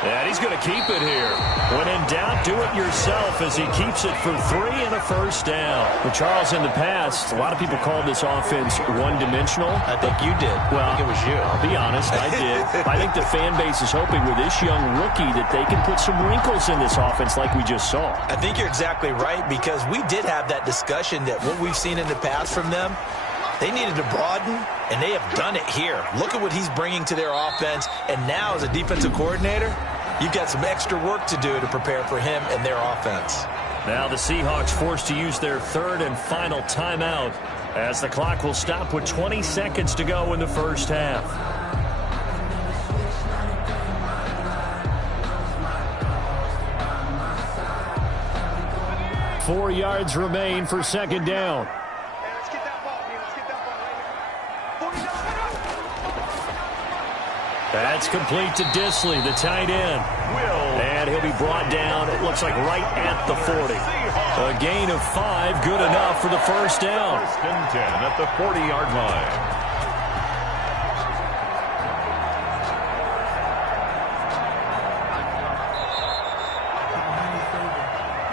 And he's going to keep it here. When in doubt, do it yourself as he keeps it for 3 and a first down. Well, Charles, in the past, a lot of people called this offense one-dimensional. I think you did. Well, I think it was you. I'll be honest, I did. I think the fan base is hoping with this young rookie that they can put some wrinkles in this offense like we just saw. I think you're exactly right, because we did have that discussion that what we've seen in the past from them, they needed to broaden, and they have done it here. Look at what he's bringing to their offense, and now as a defensive coordinator, you've got some extra work to do to prepare for him and their offense. Now the Seahawks forced to use their 3rd and final timeout as the clock will stop with 20 seconds to go in the first half. Four yards remain for 2nd down. That's complete to Disley, the tight end. And he'll be brought down, it looks like right at the 40. A gain of 5, good enough for the first down. 1st and 10 at the 40-yard line.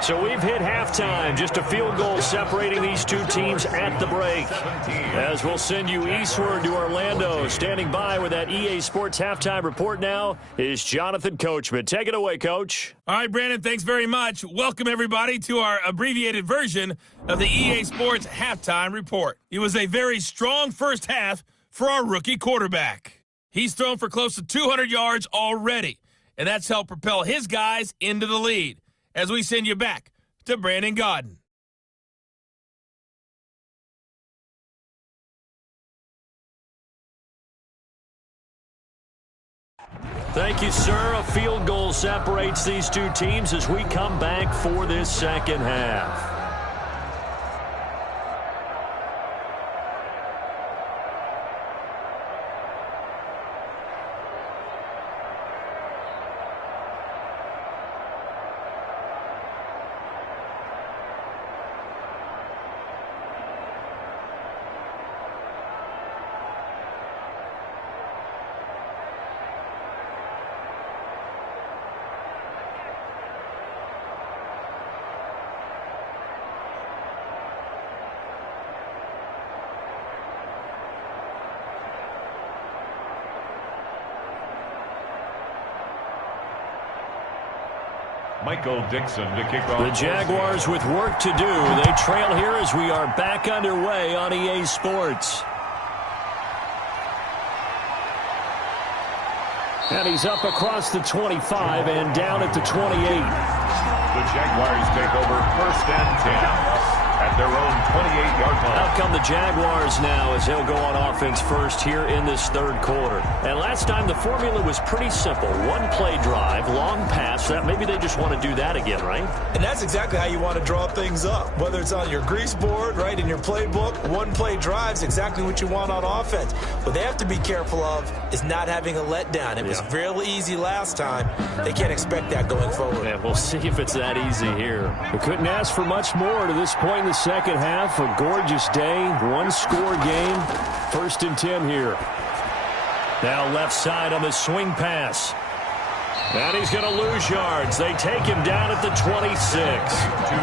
So we've hit halftime, just a field goal separating these two teams at the break. As we'll send you eastward to Orlando, standing by with that EA Sports halftime report now is Jonathan Coachman. Take it away, Coach. All right, Brandon, thanks very much. Welcome, everybody, to our abbreviated version of the EA Sports halftime report. It was a very strong first half for our rookie quarterback. He's thrown for close to 200 yards already, and that's helped propel his guys into the lead. As we send you back to Brandon Gaudin. Thank you, sir. A field goal separates these two teams as we come back for this second half. Michael Dixon to kick off. The Jaguars with work to do. They trail here as we are back underway on EA Sports. And he's up across the 25 and down at the 28. The Jaguars take over 1st and 10 at their own 28-yard line. Out come the Jaguars now as they'll go on offense first here in this third quarter. And last time the formula was pretty simple. One play drive, long pass. That maybe they just want to do that again, right? And that's exactly how you want to draw things up. Whether it's on your grease board, right, in your playbook, one play drive is exactly what you want on offense. What they have to be careful of is not having a letdown. It was real easy last time. They can't expect that going forward. Yeah, we'll see if it's that easy here. We couldn't ask for much more to this point in the second half. A gorgeous day, one-score game. 1st and 10 here. Now left side on the swing pass. And he's going to lose yards. They take him down at the 26.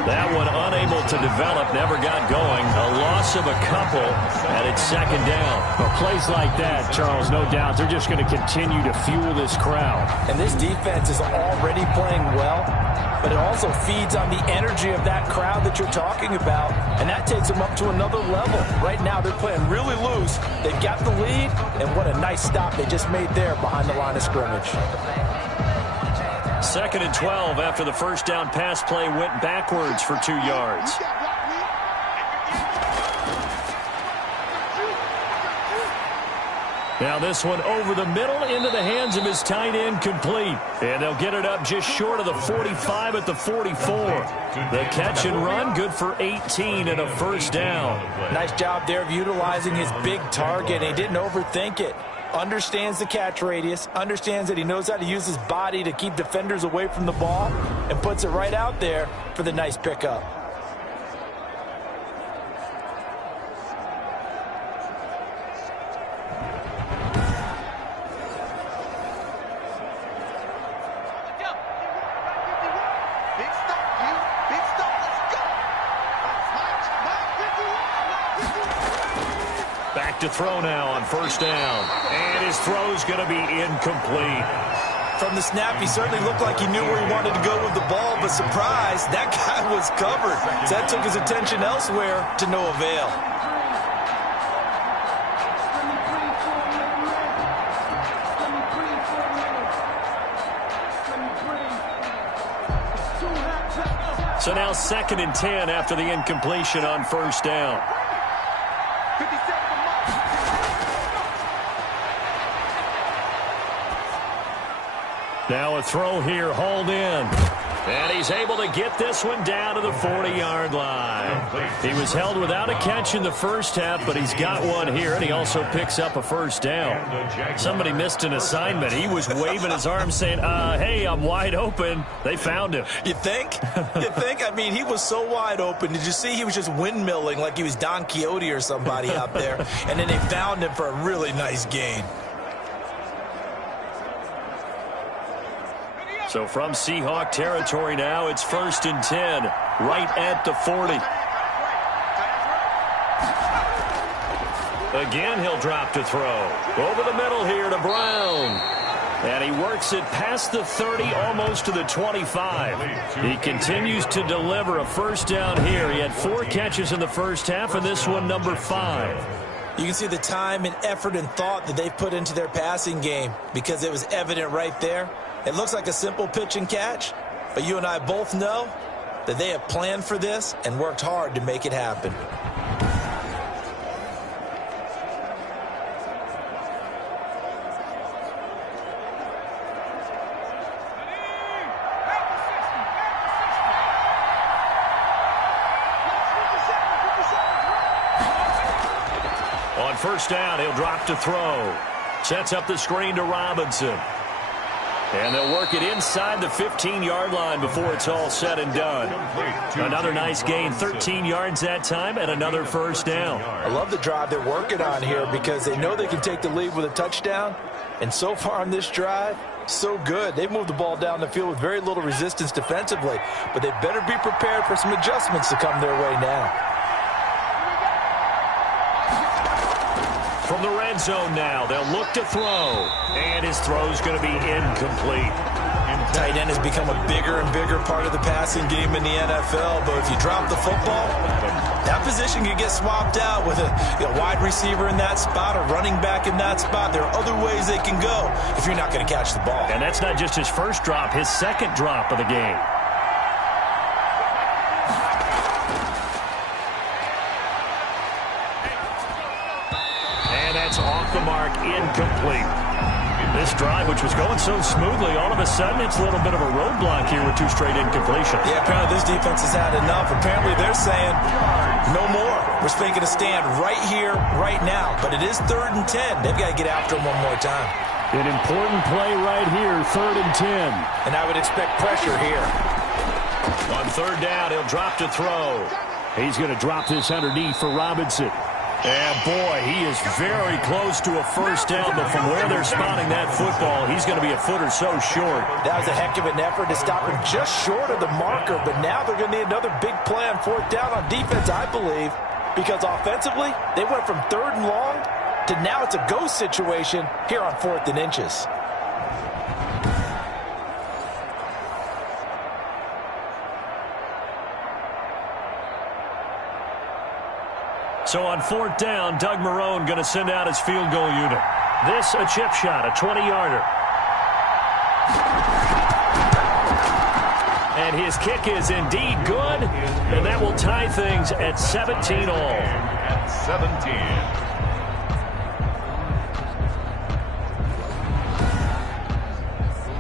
That one unable to develop, never got going. A loss of a couple, and it's 2nd down. But plays like that, Charles, no doubt, they're just going to continue to fuel this crowd. And this defense is already playing well, but it also feeds on the energy of that crowd that you're talking about, and that takes them up to another level. Right now, they're playing really loose. They've got the lead, and what a nice stop they just made there behind the line of scrimmage. 2nd and 12 after the first down pass play went backwards for 2 yards. Now this one over the middle into the hands of his tight end, complete. And they'll get it up just short of the 45 at the 44. The catch and run, good for 18 and a 1st down. Nice job there of utilizing his big target. He didn't overthink it. Understands the catch radius, understands that he knows how to use his body to keep defenders away from the ball, and puts it right out there for the nice pickup. To throw now on 1st down. And his throw's going to be incomplete. From the snap, he certainly looked like he knew where he wanted to go with the ball, but surprise, that guy was covered. So that took his attention elsewhere to no avail. So now 2nd and 10 after the incompletion on 1st down. Now a throw here, hauled in. And he's able to get this one down to the 40-yard line. He was held without a catch in the first half, but he's got one here, and he also picks up a 1st down. Somebody missed an assignment. He was waving his arms saying, hey, I'm wide open. They found him. You think? You think? I mean, he was so wide open. Did you see he was just windmilling like he was Don Quixote or somebody out there? And then they found him for a really nice gain. So from Seahawk territory now, it's 1st and 10, right at the 40. Again, he'll drop to throw. Over the middle here to Brown. And he works it past the 30, almost to the 25. He continues to deliver a 1st down here. He had 4 catches in the first half, and this one number 5. You can see the time and effort and thought that they've put into their passing game because it was evident right there. It looks like a simple pitch and catch, but you and I both know that they have planned for this and worked hard to make it happen. On 1st down, he'll drop to throw. Sets up the screen to Robinson. And they'll work it inside the 15-yard line before it's all said and done. Another nice gain, 13 yards that time, and another 1st down. I love the drive they're working on here because they know they can take the lead with a touchdown. And so far on this drive, so good. They've moved the ball down the field with very little resistance defensively. But they better be prepared for some adjustments to come their way now. From the red zone now, they'll look to throw. And his throw's going to be incomplete. Tight end has become a bigger and bigger part of the passing game in the NFL, but if you drop the football, that position can get swapped out with a wide receiver in that spot, a running back in that spot. There are other ways they can go if you're not going to catch the ball. And that's not just his first drop, his second drop of the game. And that's off the mark, incomplete. This drive, which was going so smoothly, all of a sudden it's a little bit of a roadblock here with 2 straight incompletions. Yeah, apparently this defense has had enough. Apparently they're saying no more. We're making a stand right here, right now. But it is 3rd and 10. They've got to get after him one more time. An important play right here, 3rd and 10. And I would expect pressure here. On 3rd down, he'll drop to throw. He's going to drop this underneath for Robinson. And, boy, he is very close to a first down, but from where they're spotting that football, he's going to be a foot or so short. That was a heck of an effort to stop him just short of the marker, but now they're going to need another big play on 4th down on defense, I believe, because offensively, they went from 3rd and long to now it's a go situation here on 4th and inches. So on 4th down, Doug Marrone going to send out his field goal unit. This a chip shot, a 20-yarder. And his kick is indeed good, and that will tie things at 17 all. At 17.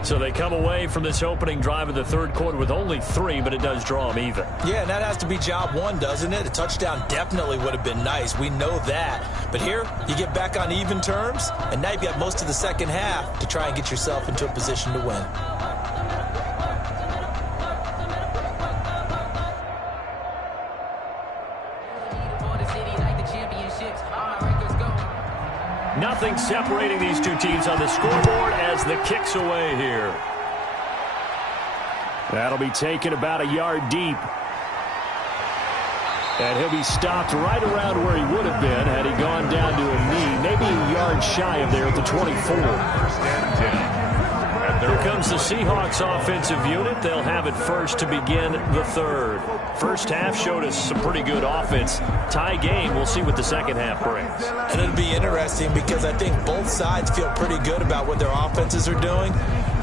So they come away from this opening drive of the 3rd quarter with only 3, but it does draw them even. Yeah, and that has to be job 1, doesn't it? A touchdown definitely would have been nice. We know that. But here, you get back on even terms, and now you've got most of the second half to try and get yourself into a position to win. Nothing separating these 2 teams on the scoreboard as the kick's away here. That'll be taken about a yard deep. And he'll be stopped right around where he would have been had he gone down to a knee, maybe a yard shy of there at the 24. 1st and 10. Here comes the Seahawks offensive unit. They'll have it first to begin the 3rd. First half showed us some pretty good offense. Tie game. We'll see what the second half brings. And it'll be interesting because I think both sides feel pretty good about what their offenses are doing.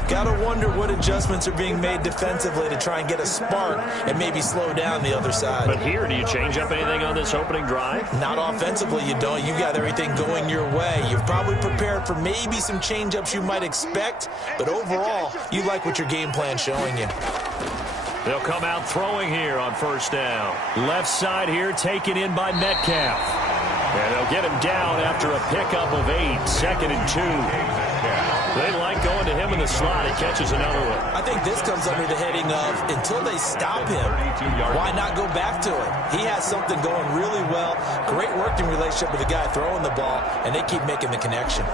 Got to wonder what adjustments are being made defensively to try and get a spark and maybe slow down the other side. But here, do you change up anything on this opening drive? Not offensively, you don't. You got everything going your way. You've probably prepared for maybe some change-ups you might expect, but overall, you like what your game plan's showing you. They'll come out throwing here on 1st down. Left side here taken in by Metcalf. And they'll get him down after a pickup of 8, 2nd and 2. They like going to him in the slot. He catches another one. I think this comes under the heading of until they stop him, why not go back to it? He has something going really well. Great working relationship with the guy throwing the ball, and they keep making the connection.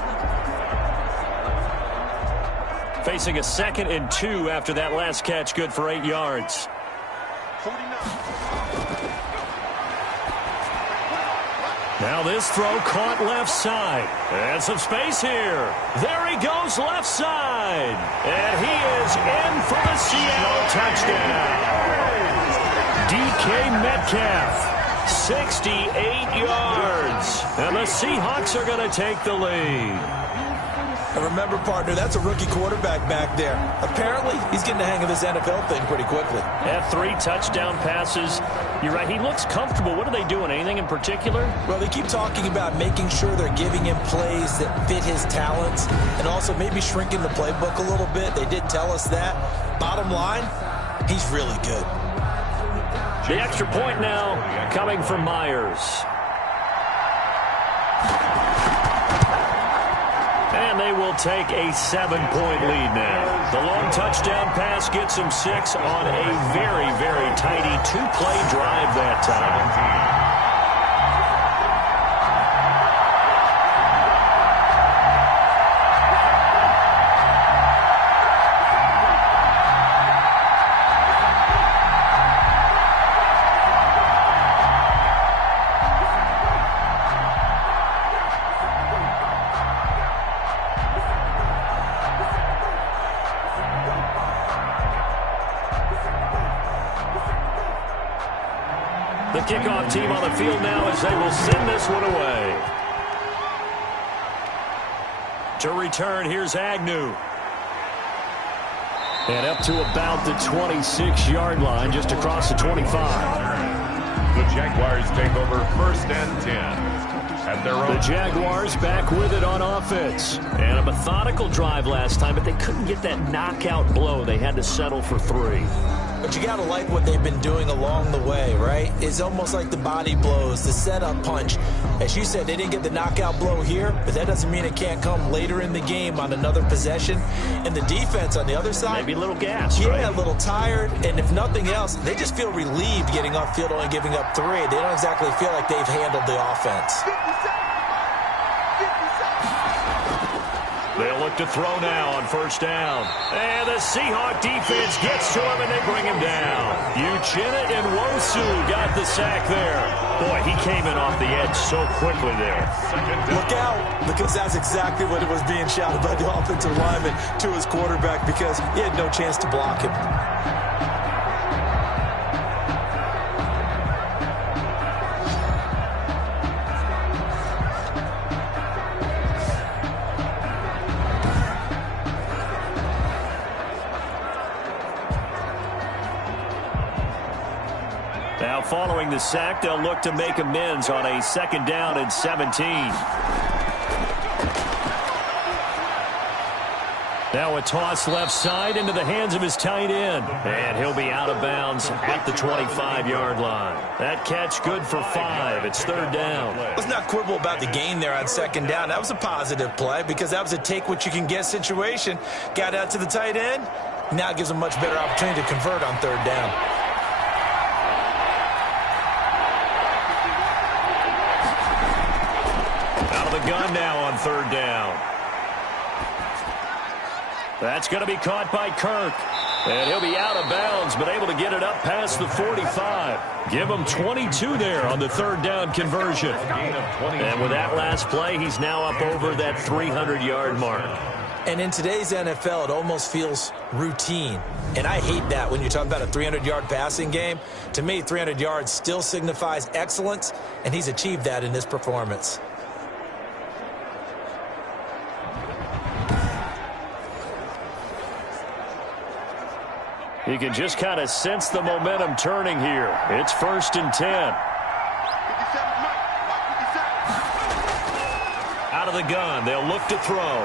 Facing a 2nd and 2 after that last catch, good for 8 yards. 49. Now this throw caught left side. And some space here. There he goes left side. And he is in for the Seattle touchdown. DK Metcalf, 68 yards. And the Seahawks are going to take the lead. And remember, partner, that's a rookie quarterback back there. Apparently, he's getting the hang of this NFL thing pretty quickly. Had 3 touchdown passes. You're right, he looks comfortable. What are they doing? Anything in particular? Well, they keep talking about making sure they're giving him plays that fit his talents and also maybe shrinking the playbook a little bit. They did tell us that. Bottom line, he's really good. The extra point now coming from Myers. And they will take a 7-point lead now. The long touchdown pass gets them 6 on a very, very tidy 2-play drive that time. The kickoff team on the field now as they will send this one away. To return, here's Agnew. And up to about the 26-yard line, just across the 25. The Jaguars take over 1st and 10. At their own. The Jaguars back with it on offense. And a methodical drive last time, but they couldn't get that knockout blow. They had to settle for 3. But you got to like what they've been doing along the way, right? It's almost like the body blows, the setup punch. As you said, they didn't get the knockout blow here, but that doesn't mean it can't come later in the game on another possession. And the defense on the other side. Maybe a little gas, yeah, right? a little tired. And if nothing else, they just feel relieved getting off field only giving up 3. They don't exactly feel like they've handled the offense. They'll look to throw now on 1st down. And the Seahawk defense gets to him, and they bring him down. Uchenna and Nwosu got the sack there. Boy, he came in off the edge so quickly there. Look out, because that's exactly what it was being shouted by the offensive lineman to his quarterback, because he had no chance to block him. Now following the sack, they'll look to make amends on a 2nd down and 17. Now a toss left side into the hands of his tight end. And he'll be out of bounds at the 25-yard line. That catch good for 5. It's 3rd down. Let's not quibble about the gain there on 2nd down. That was a positive play because that was a take-what-you-can-get situation. Got out to the tight end. Now it gives him a much better opportunity to convert on 3rd down. Gun now on 3rd down. That's going to be caught by Kirk. And he'll be out of bounds, but able to get it up past the 45. Give him 22 there on the 3rd down conversion. And with that last play, he's now up over that 300-yard mark. And in today's NFL, it almost feels routine. And I hate that when you talk about a 300-yard passing game. To me, 300 yards still signifies excellence, and he's achieved that in this performance. You can just kind of sense the momentum turning here. It's 1st and 10. Out of the gun, they'll look to throw.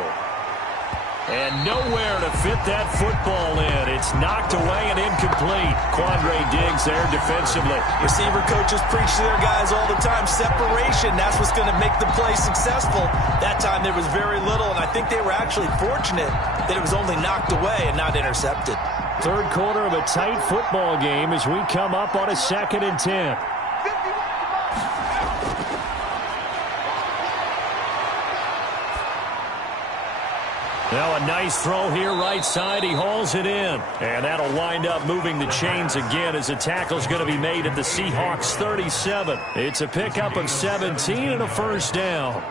And nowhere to fit that football in. It's knocked away and incomplete. Quandre Diggs there defensively. Receiver coaches preach to their guys all the time. Separation, that's what's going to make the play successful. That time there was very little, and I think they were actually fortunate that it was only knocked away and not intercepted. 3rd quarter of a tight football game as we come up on a 2nd and 10. Now a nice throw here right side. He hauls it in. And that'll wind up moving the chains again as the tackle's going to be made at the Seahawks 37. It's a pickup of 17 and a 1st down.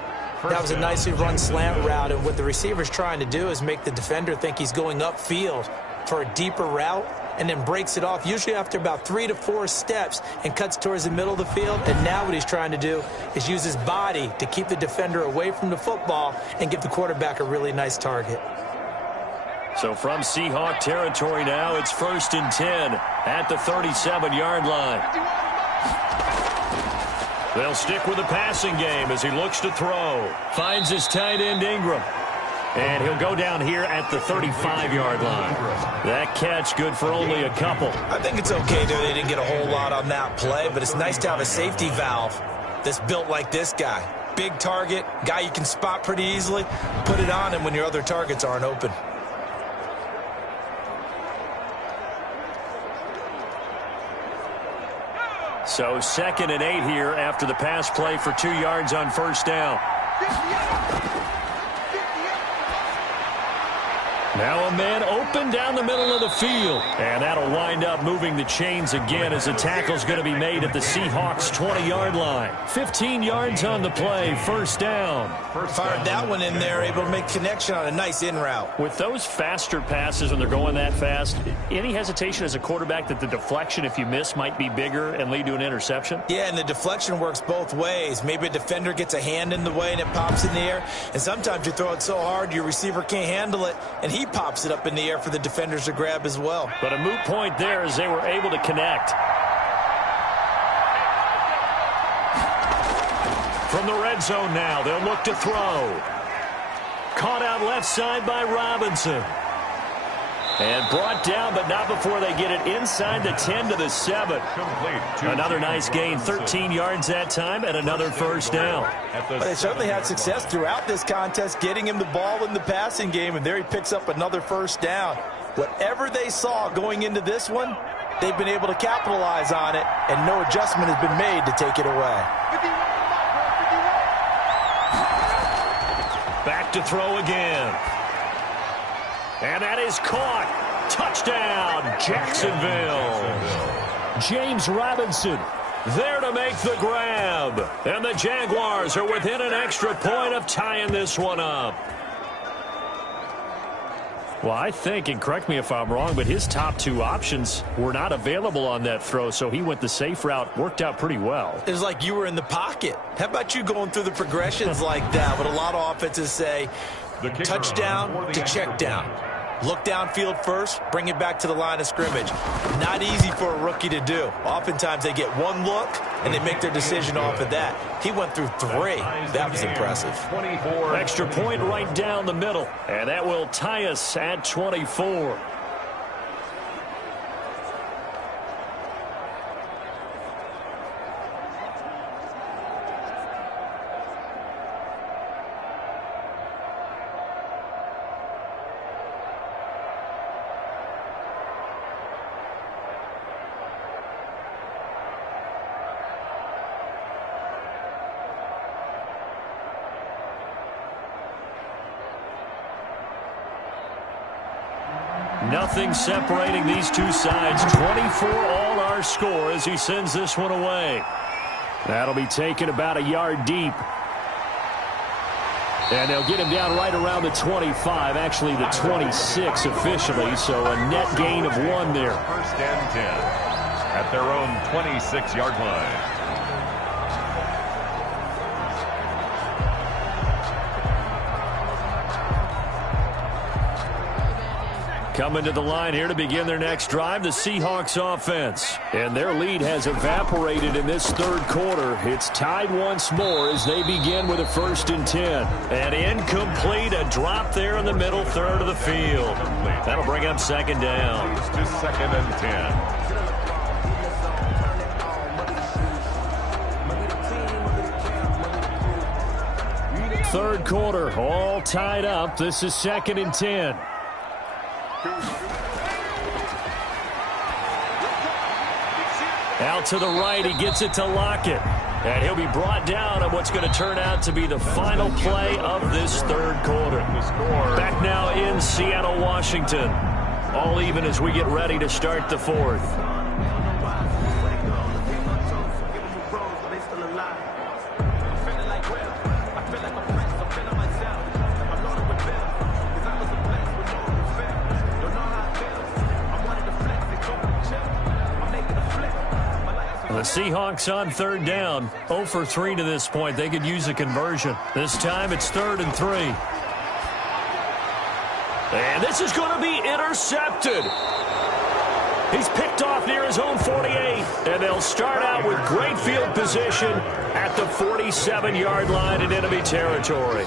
That was a nicely run slant route, and what the receiver's trying to do is make the defender think he's going upfield for a deeper route, and then breaks it off, usually after about 3 to 4 steps, and cuts towards the middle of the field. And now what he's trying to do is use his body to keep the defender away from the football and give the quarterback a really nice target. So from Seahawk territory now, it's 1st and 10 at the 37-yard line. They'll stick with the passing game as he looks to throw. Finds his tight end Ingram. And he'll go down here at the 35-yard line. That catch good for only a couple. I think it's okay that they didn't get a whole lot on that play, but it's nice to have a safety valve that's built like this guy. Big target, guy you can spot pretty easily. Put it on him when your other targets aren't open. So 2nd and 8 here after the pass play for 2 yards on 1st down. Now a man open down the middle of the field. And that'll wind up moving the chains again as the tackle's going to be made at the Seahawks' 20-yard line. 15 yards on the play, first down. Fired that one in there, able to make connection on a nice in route. With those faster passes when they're going that fast, any hesitation as a quarterback that the deflection, if you miss, might be bigger and lead to an interception? Yeah, and the deflection works both ways. Maybe a defender gets a hand in the way and it pops in the air. And sometimes you throw it so hard your receiver can't handle it, and he pops it up in the air for the defenders to grab as well. But a moot point there as they were able to connect. From the red zone now, they'll look to throw. Caught out left side by Robinson. And brought down, but not before they get it inside the 10 to the 7. Another nice gain, 13 yards that time, and another first down. Well, they certainly had success throughout this contest, getting him the ball in the passing game, and there he picks up another first down. Whatever they saw going into this one, they've been able to capitalize on it, and no adjustment has been made to take it away. Back to throw again. And that is caught. Touchdown, Jacksonville. James Robinson there to make the grab. And the Jaguars are within an extra point of tying this one up. Well, I think, and correct me if I'm wrong, but his top two options were not available on that throw, so he went the safe route, worked out pretty well. It was like you were in the pocket. How about you going through the progressions like that? But a lot of offenses say touchdown to check down. Look downfield first, bring it back to the line of scrimmage. Not easy for a rookie to do. Oftentimes they get one look, and they make their decision off of that. He went through 3. That was impressive. Extra point right down the middle, and that will tie us at 24. Nothing separating these two sides. 24 all our score as he sends this one away. That'll be taken about a yard deep. And they'll get him down right around the 25, actually the 26 officially, so a net gain of 1 there. First and 10 at their own 26-yard line. Coming to the line here to begin their next drive, the Seahawks offense. And their lead has evaporated in this third quarter. It's tied once more as they begin with a 1st and 10. And incomplete, a drop there in the middle third of the field. That'll bring up 2nd down. To 2nd and 10. Third quarter, all tied up. This is 2nd and 10. Out to the right, he gets it to Lockett. And he'll be brought down on what's going to turn out to be the final play of this third quarter. Back now in Seattle, Washington. All even as we get ready to start the 4th. The Seahawks on 3rd down, 0 for 3 to this point. They could use a conversion. This time it's 3rd and 3. And this is going to be intercepted. He's picked off near his own 48. And they'll start out with great field position at the 47-yard line in enemy territory.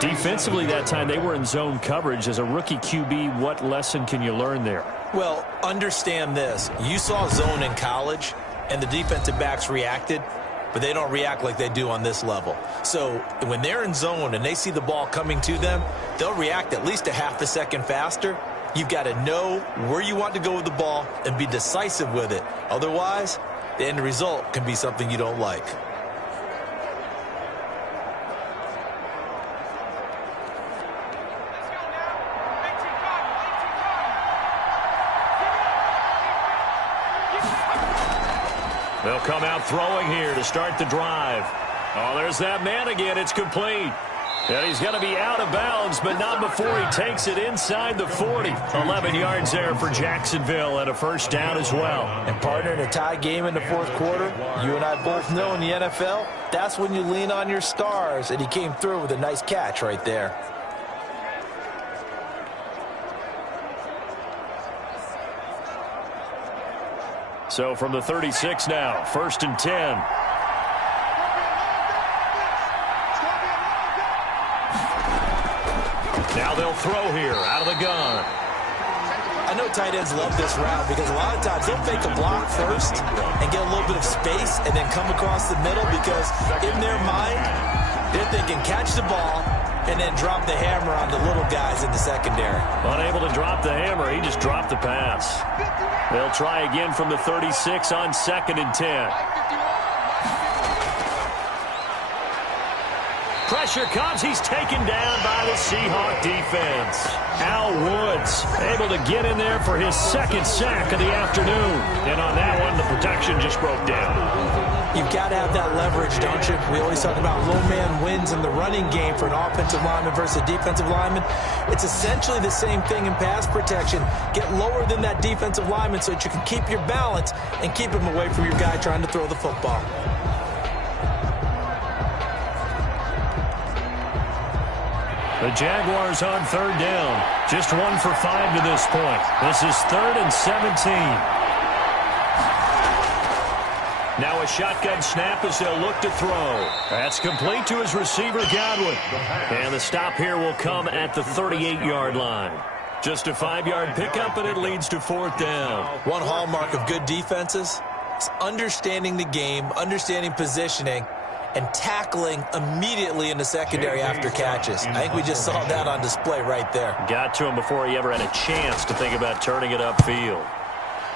Defensively that time, they were in zone coverage. As a rookie QB, what lesson can you learn there? Well, understand this. You saw zone in college, and the defensive backs reacted, but they don't react like they do on this level. So when they're in zone and they see the ball coming to them, they'll react at least a half a second faster. You've got to know where you want to go with the ball and be decisive with it. Otherwise, the end result can be something you don't like. They'll come out throwing here to start the drive. Oh, there's that man again. It's complete. And he's going to be out of bounds, but not before he takes it inside the 40. 11 yards there for Jacksonville and a first down as well. And partner, in a tie game in the fourth quarter, you and I both know in the NFL, that's when you lean on your stars, and he came through with a nice catch right there. So from the 36 now, 1st and 10. Now they'll throw here out of the gun. I know tight ends love this route because a lot of times they'll fake a block first and get a little bit of space and then come across the middle because in their mind, they're thinking catch the ball and then drop the hammer on the little guys in the secondary. Unable to drop the hammer, he just dropped the pass. They'll try again from the 36 on 2nd and 10. Pressure comes. He's taken down by the Seahawks defense. Al Woods able to get in there for his 2nd sack of the afternoon. And on that one, the protection just broke down. You've got to have that leverage, don't you? We always talk about low man wins in the running game for an offensive lineman versus a defensive lineman. It's essentially the same thing in pass protection. Get lower than that defensive lineman so that you can keep your balance and keep him away from your guy trying to throw the football. The Jaguars on 3rd down. Just 1 for 5 to this point. This is 3rd and 17. Now a shotgun snap as they'll look to throw. That's complete to his receiver, Godwin. And the stop here will come at the 38-yard line. Just a 5-yard pickup, and it leads to 4th down. One hallmark of good defenses is understanding the game, understanding positioning, and tackling immediately in the secondary after catches. I think we just saw that on display right there. Got to him before he ever had a chance to think about turning it upfield.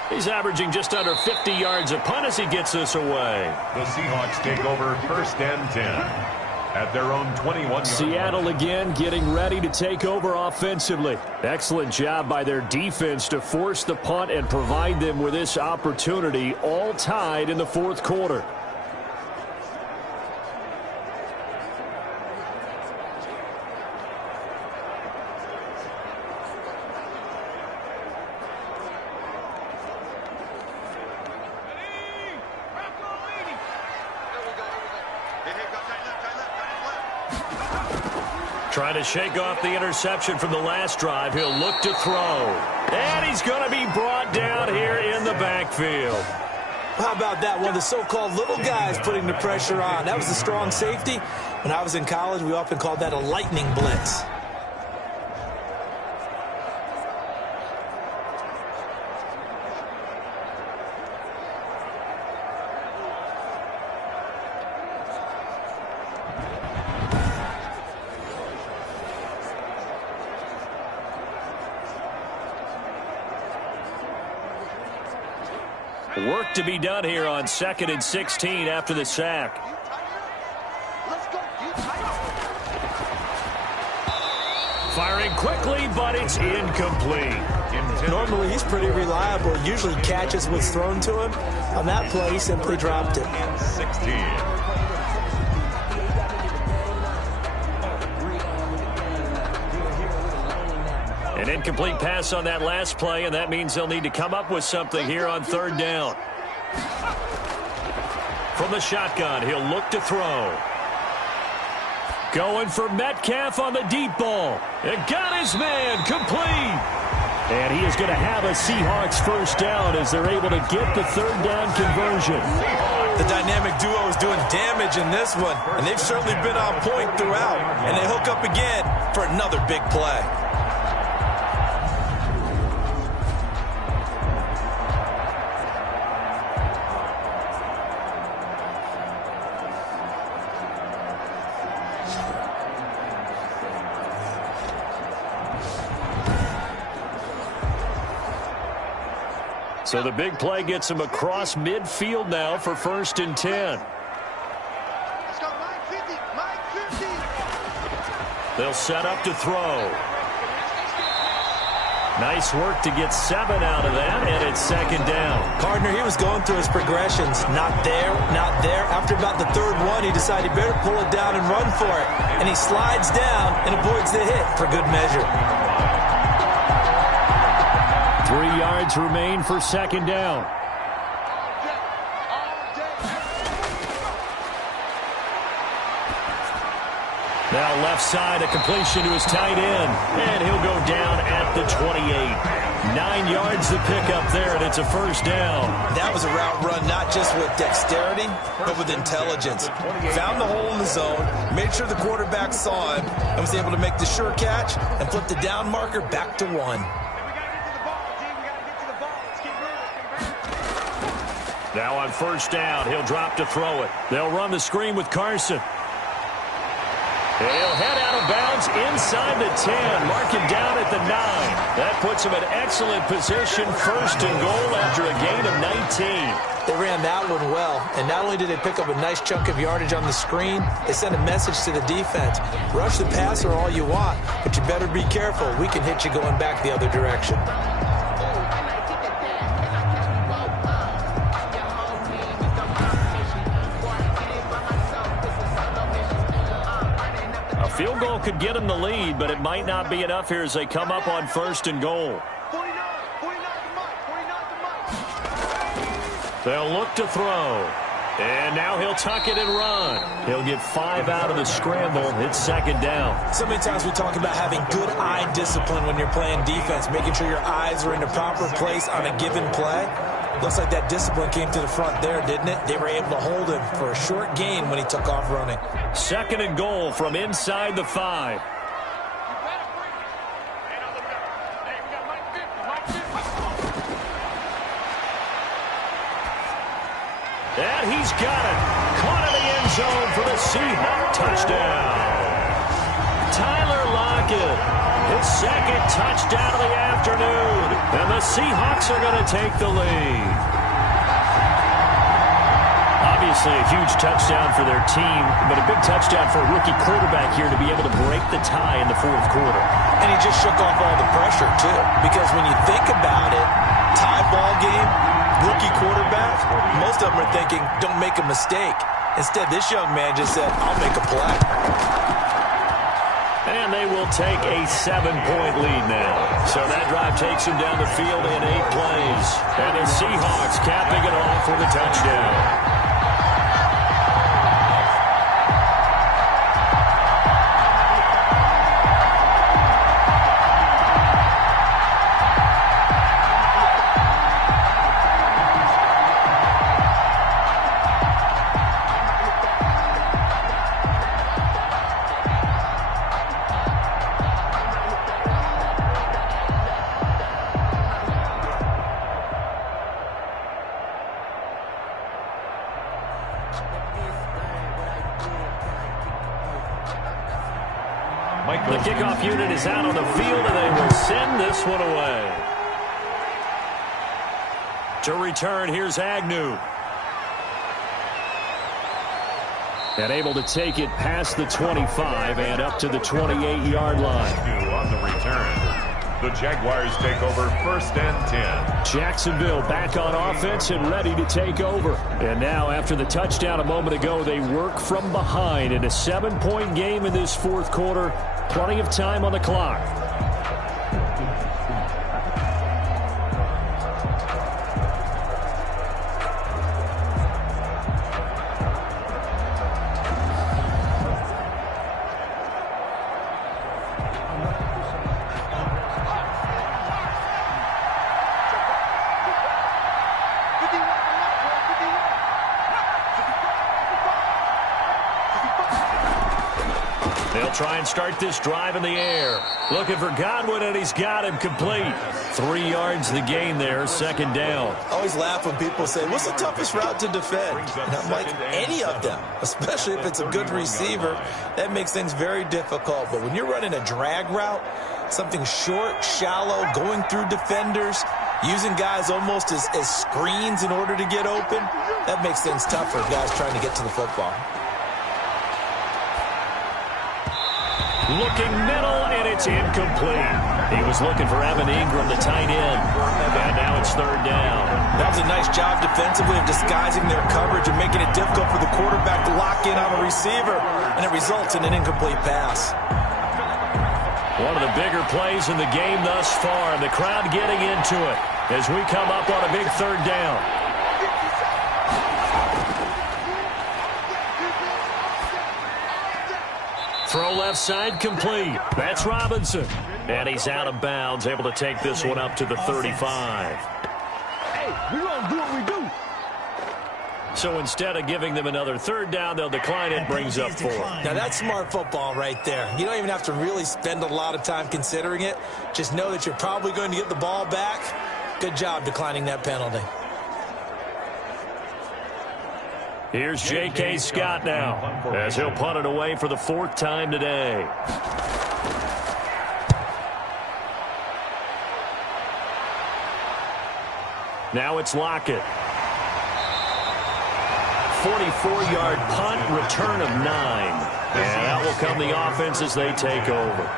He's averaging just under 50 yards a punt as he gets this away. The Seahawks take over 1st and 10 at their own 21. Seattle again getting ready to take over offensively. Excellent job by their defense to force the punt and provide them with this opportunity, all tied in the 4th quarter. Trying to shake off the interception from the last drive. He'll look to throw. And he's going to be brought down here in the backfield. How about that? One of the so-called little guys putting the pressure on. That was a strong safety. When I was in college, we often called that a lightning blitz. Work to be done here on 2nd and 16 after the sack. Firing quickly, but it's incomplete. Normally, he's pretty reliable. Usually catches what's thrown to him. On that play, he simply dropped it. 16. An incomplete pass on that last play, and that means they'll need to come up with something here on 3rd down. From the shotgun, he'll look to throw. Going for Metcalf on the deep ball. It got his man complete. And he is going to have a Seahawks first down as they're able to get the 3rd down conversion. The dynamic duo is doing damage in this one, and they've certainly been on point throughout. And they hook up again for another big play. So the big play gets him across midfield now for 1st and 10. Let's go, Mike 50. They'll set up to throw. Nice work to get 7 out of that, and it's second down. Partner, he was going through his progressions. Not there, not there. After about the third one, he decided he better pull it down and run for it. And he slides down and avoids the hit for good measure. 3 yards remain for second down. Now left side, a completion to his tight end. And he'll go down at the 28. 9 yards to pick up there, and it's a first down. That was a route run not just with dexterity, but with intelligence. Found the hole in the zone, made sure the quarterback saw him, and was able to make the sure catch and flip the down marker back to 1. Now on first down, he'll drop to throw it. They'll run the screen with Carson. He'll head out of bounds inside the 10, marking down at the 9. That puts him in excellent position, first and goal after a gain of 19. They ran that one well, and not only did they pick up a nice chunk of yardage on the screen, they sent a message to the defense. Rush the passer all you want, but you better be careful. We can hit you going back the other direction. Field goal could get them the lead, but it might not be enough here as they come up on first and goal. They'll look to throw. And now he'll tuck it and run. He'll get 5 out of the scramble. It's second down. So many times we talk about having good eye discipline when you're playing defense, making sure your eyes are in the proper place on a given play. Looks like that discipline came to the front there, didn't it? They were able to hold him for a short gain when he took off running. Second and goal from inside the 5. And he's got it. Caught in the end zone for the Seahawks touchdown. Tyler Lockett, his second touchdown of the afternoon. And the Seahawks are going to take the lead. Obviously a huge touchdown for their team, but a big touchdown for a rookie quarterback here to be able to break the tie in the fourth quarter. And he just shook off all the pressure, too. Because when you think about it, tie ball game, rookie quarterback, most of them are thinking, don't make a mistake. Instead, this young man just said, I'll make a play. And they will take a 7-point lead now. So that drive takes them down the field in 8 plays. And the Seahawks capping it off with a touchdown. The kickoff unit is out on the field, and they will send this one away. To return, here's Agnew. And able to take it past the 25 and up to the 28-yard line. Agnew on the return. The Jaguars take over first and 10. Jacksonville back on offense and ready to take over. And now after the touchdown a moment ago, they work from behind in a 7-point game in this fourth quarter. Plenty of time on the clock. They'll try and start this drive in the air. Looking for Godwin, and he's got him complete. 3 yards the gain there, second down. I always laugh when people say, what's the toughest route to defend? And I'm like, any of them, especially if it's a good receiver. That makes things very difficult. But when you're running a drag route, something short, shallow, going through defenders, using guys almost as screens in order to get open, that makes things tough for guys trying to get to the football. Looking middle, and it's incomplete. He was looking for Evan Ingram, the tight end. And now it's third down. That was a nice job defensively of disguising their coverage and making it difficult for the quarterback to lock in on a receiver. And it results in an incomplete pass. One of the bigger plays in the game thus far, and the crowd getting into it as we come up on a big third down. Throw left side complete. That's Robinson. And he's out of bounds, able to take this one up to the 35. Hey, we gonna do what we do. So instead of giving them another third down, they'll decline it, brings up 4. Now that's smart football right there. You don't even have to really spend a lot of time considering it. Just know that you're probably going to get the ball back. Good job declining that penalty. Here's J.K. Scott now, as he'll punt it away for the 4th time today. Now it's Lockett. 44-yard punt, return of 9. And out will come the offense as they take over.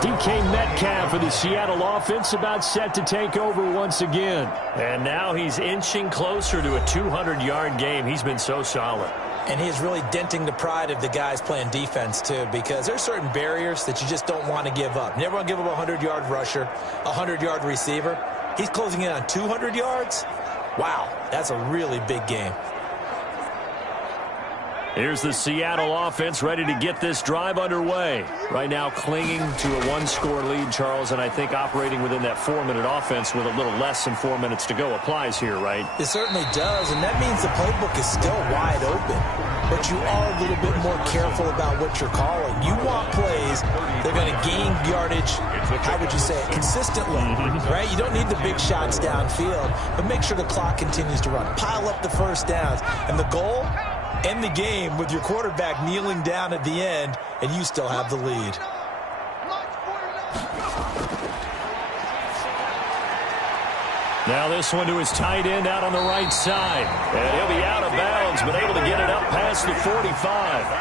DK Metcalf for the Seattle offense about set to take over once again. And now he's inching closer to a 200-yard game. He's been so solid. And he's really denting the pride of the guys playing defense, too, because there's certain barriers that you just don't want to give up. Never want to give up a 100-yard rusher, a 100-yard receiver. He's closing in on 200 yards. Wow, that's a really big game. Here's the Seattle offense ready to get this drive underway. Right now clinging to a 1-score lead, Charles, and I think operating within that 4-minute offense with a little less than 4 minutes to go applies here, right? It certainly does, and that means the playbook is still wide open. But you are a little bit more careful about what you're calling. You want plays that are going to gain yardage, how would you say it, consistently, right? You don't need the big shots downfield, but make sure the clock continues to run. Pile up the first downs, and the goal, end the game with your quarterback kneeling down at the end, and you still have the lead. Now this one to his tight end out on the right side. And he'll be out of bounds, but able to get it up past the 45.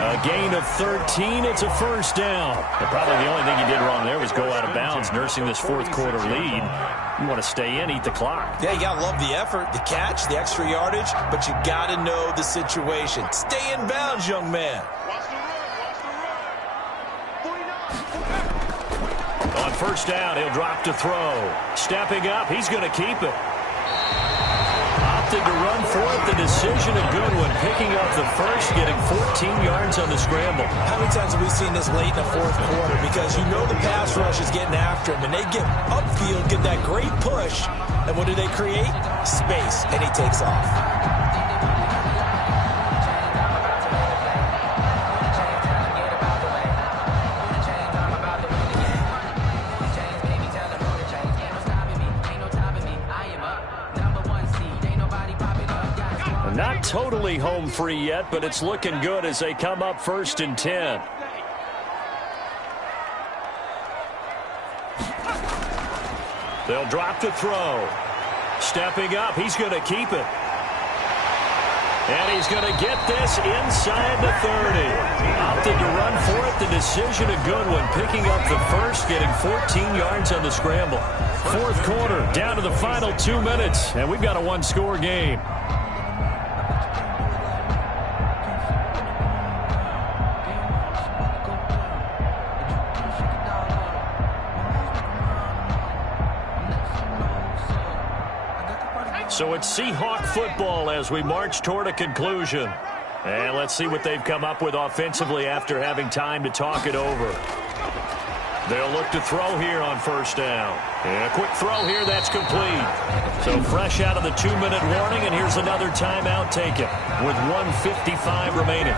A gain of 13. It's a first down. And probably the only thing he did wrong there was go out of bounds, nursing this 4th quarter lead. You want to stay in, eat the clock. Yeah, you got to love the effort, the catch, the extra yardage, but you got to know the situation. Stay in bounds, young man. On first down, he'll drop to throw. Stepping up, he's going to keep it. Opted to run for it. The decision a good one. Picking up the first, getting 14 yards on the scramble. How many times have we seen this late in the 4th quarter? Because you know the pass rush is getting after him, and they get upfield, get that great push, and what do they create? Space, and he takes off. Not totally home free yet, but it's looking good as they come up 1st and 10. They'll drop to throw. Stepping up, he's going to keep it. And he's going to get this inside the 30. Opted to run for it. The decision a good one. Picking up the first, getting 14 yards on the scramble. 4th quarter, down to the final 2 minutes, and we've got a 1-score game. So it's Seahawk football as we march toward a conclusion. And let's see what they've come up with offensively after having time to talk it over. They'll look to throw here on first down. And a quick throw here, that's complete. So fresh out of the 2-minute warning, and here's another timeout taken with 1:55 remaining.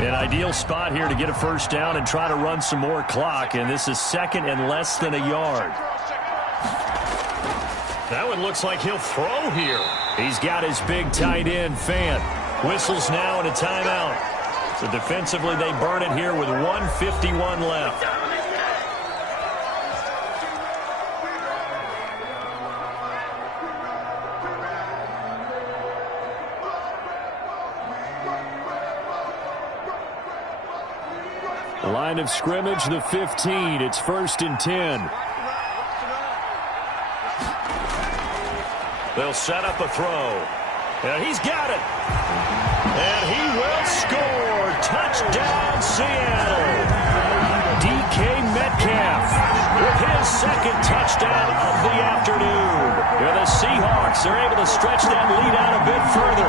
An ideal spot here to get a first down and try to run some more clock, and this is 2nd and less than a yard. That one looks like he'll throw here. He's got his big tight end, Fant. Whistles now and a timeout. So defensively they burn it here with 1:51 left. Line of scrimmage, the 15. It's 1st and 10. They'll set up a throw. And he's got it. And he will score. Touchdown, Seattle. DK Metcalf with his second touchdown of the afternoon. And the Seahawks are able to stretch that lead out a bit further.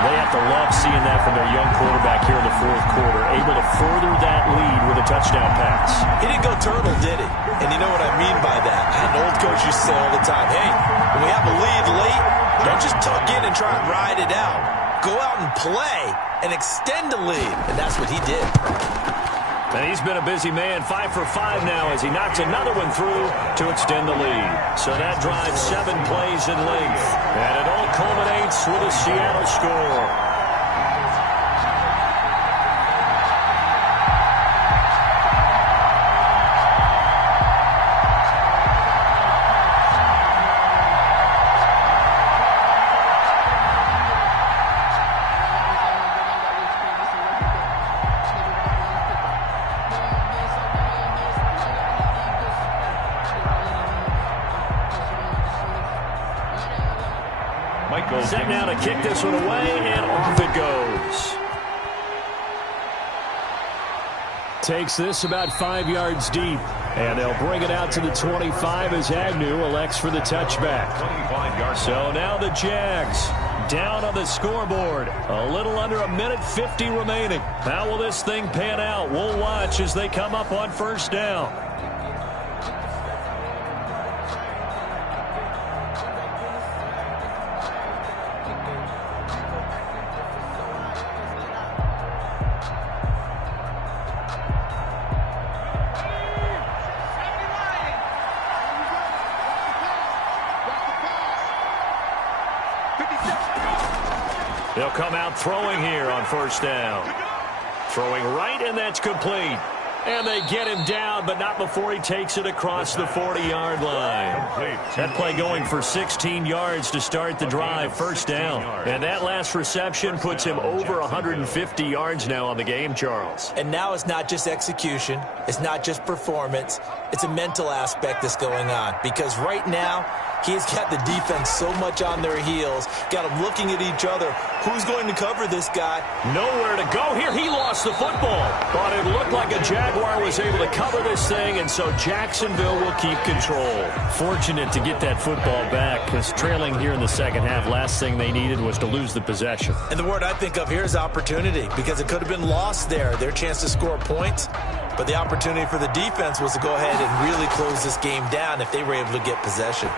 They have to love seeing that from their young quarterback here in the 4th quarter, able to further that lead with a touchdown pass. He didn't go turtle, did he? And you know what I mean by that. I had an old coach used to say all the time, hey, when we have a lead late, don't just tuck in and try and ride it out. Go out and play and extend the lead. And that's what he did. And he's been a busy man, 5 for 5 now as he knocks another one through to extend the lead. So that drives 7 plays in length. And it all culminates with a Seattle score. Set now to kick this one away, and off it goes. Takes this about 5 yards deep, and they'll bring it out to the 25 as Agnew elects for the touchback. So now the Jags down on the scoreboard. A little under a minute 50 remaining. How will this thing pan out? We'll watch as they come up on 1st down. They'll come out throwing here on 1st down. Throwing right, and that's complete. And they get him down, but not before he takes it across the 40-yard line. That play going for 16 yards to start the drive, 1st down. And that last reception puts him over 150 yards now on the game, Charles. And now it's not just execution. It's not just performance. It's a mental aspect that's going on. Because right now, he's got the defense so much on their heels, got them looking at each other. Who's going to cover this guy? Nowhere to go here. He lost the football. But it looked like a Jaguar was able to cover this thing, and so Jacksonville will keep control. Fortunate to get that football back, because trailing here in the 2nd half, last thing they needed was to lose the possession. And the word I think of here is opportunity, because it could have been lost there, their chance to score points. But the opportunity for the defense was to go ahead and really close this game down if they were able to get possession.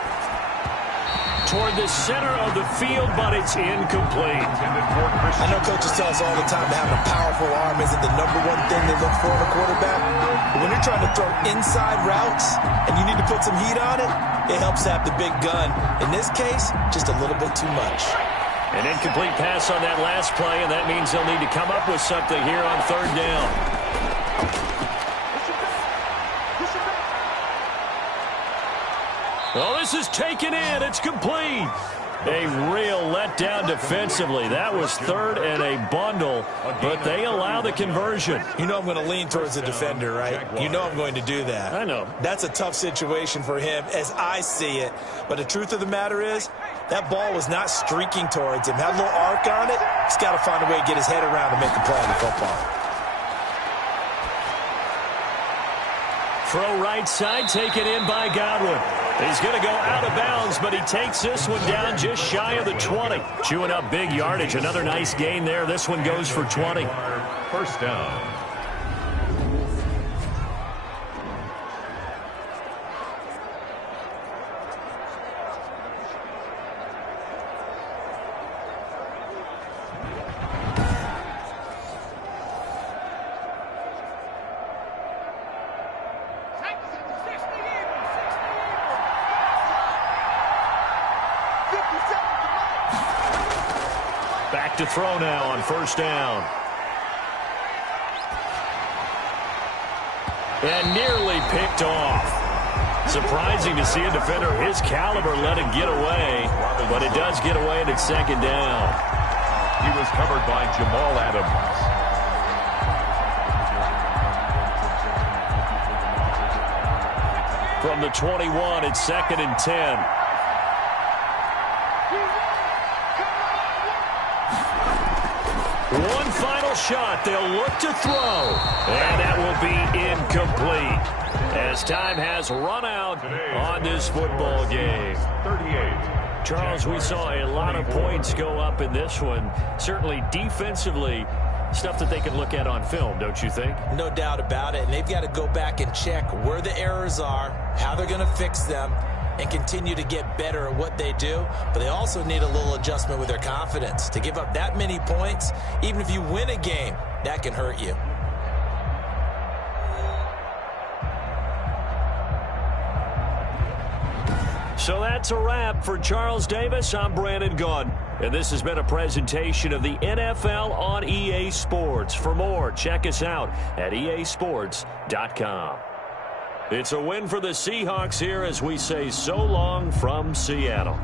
Toward the center of the field, but it's incomplete. I know coaches tell us all the time that having a powerful arm isn't the #1 thing they look for in a quarterback. But when you're trying to throw inside routes and you need to put some heat on it, it helps to have the big gun. In this case, just a little bit too much. An incomplete pass on that last play, and that means they'll need to come up with something here on 3rd down. Oh, this is taken in. It's complete. A real letdown defensively. That was 3rd and a bundle, but they allow the conversion. You know I'm going to lean towards the defender, right? You know I'm going to do that. I know. That's a tough situation for him as I see it. But the truth of the matter is, that ball was not streaking towards him. Had a little arc on it. He's got to find a way to get his head around and make a play on the football. Throw right side, taken in by Godwin. He's going to go out of bounds, but he takes this one down just shy of the 20. Chewing up big yardage. Another nice gain there. This one goes for 20. 1st down. Back to throw now on 1st down. And nearly picked off. Surprising to see a defender of his caliber let it get away, but it does get away and it's 2nd down. He was covered by Jamal Adams. from the 21. It's 2nd and 10. One final shot. They'll look to throw. And that will be incomplete as time has run out on this football game. 38. Charles, we saw a lot of points go up in this one. Certainly defensively, stuff that they can look at on film, don't you think? No doubt about it. And they've got to go back and check where the errors are, how they're going to fix them, and continue to get better at what they do. But they also need a little adjustment with their confidence. To give up that many points, even if you win a game, that can hurt you. So that's a wrap for Charles Davis. I'm Brandon Gaudin. And this has been a presentation of the NFL on EA Sports. For more, check us out at easports.com. It's a win for the Seahawks here as we say so long from Seattle.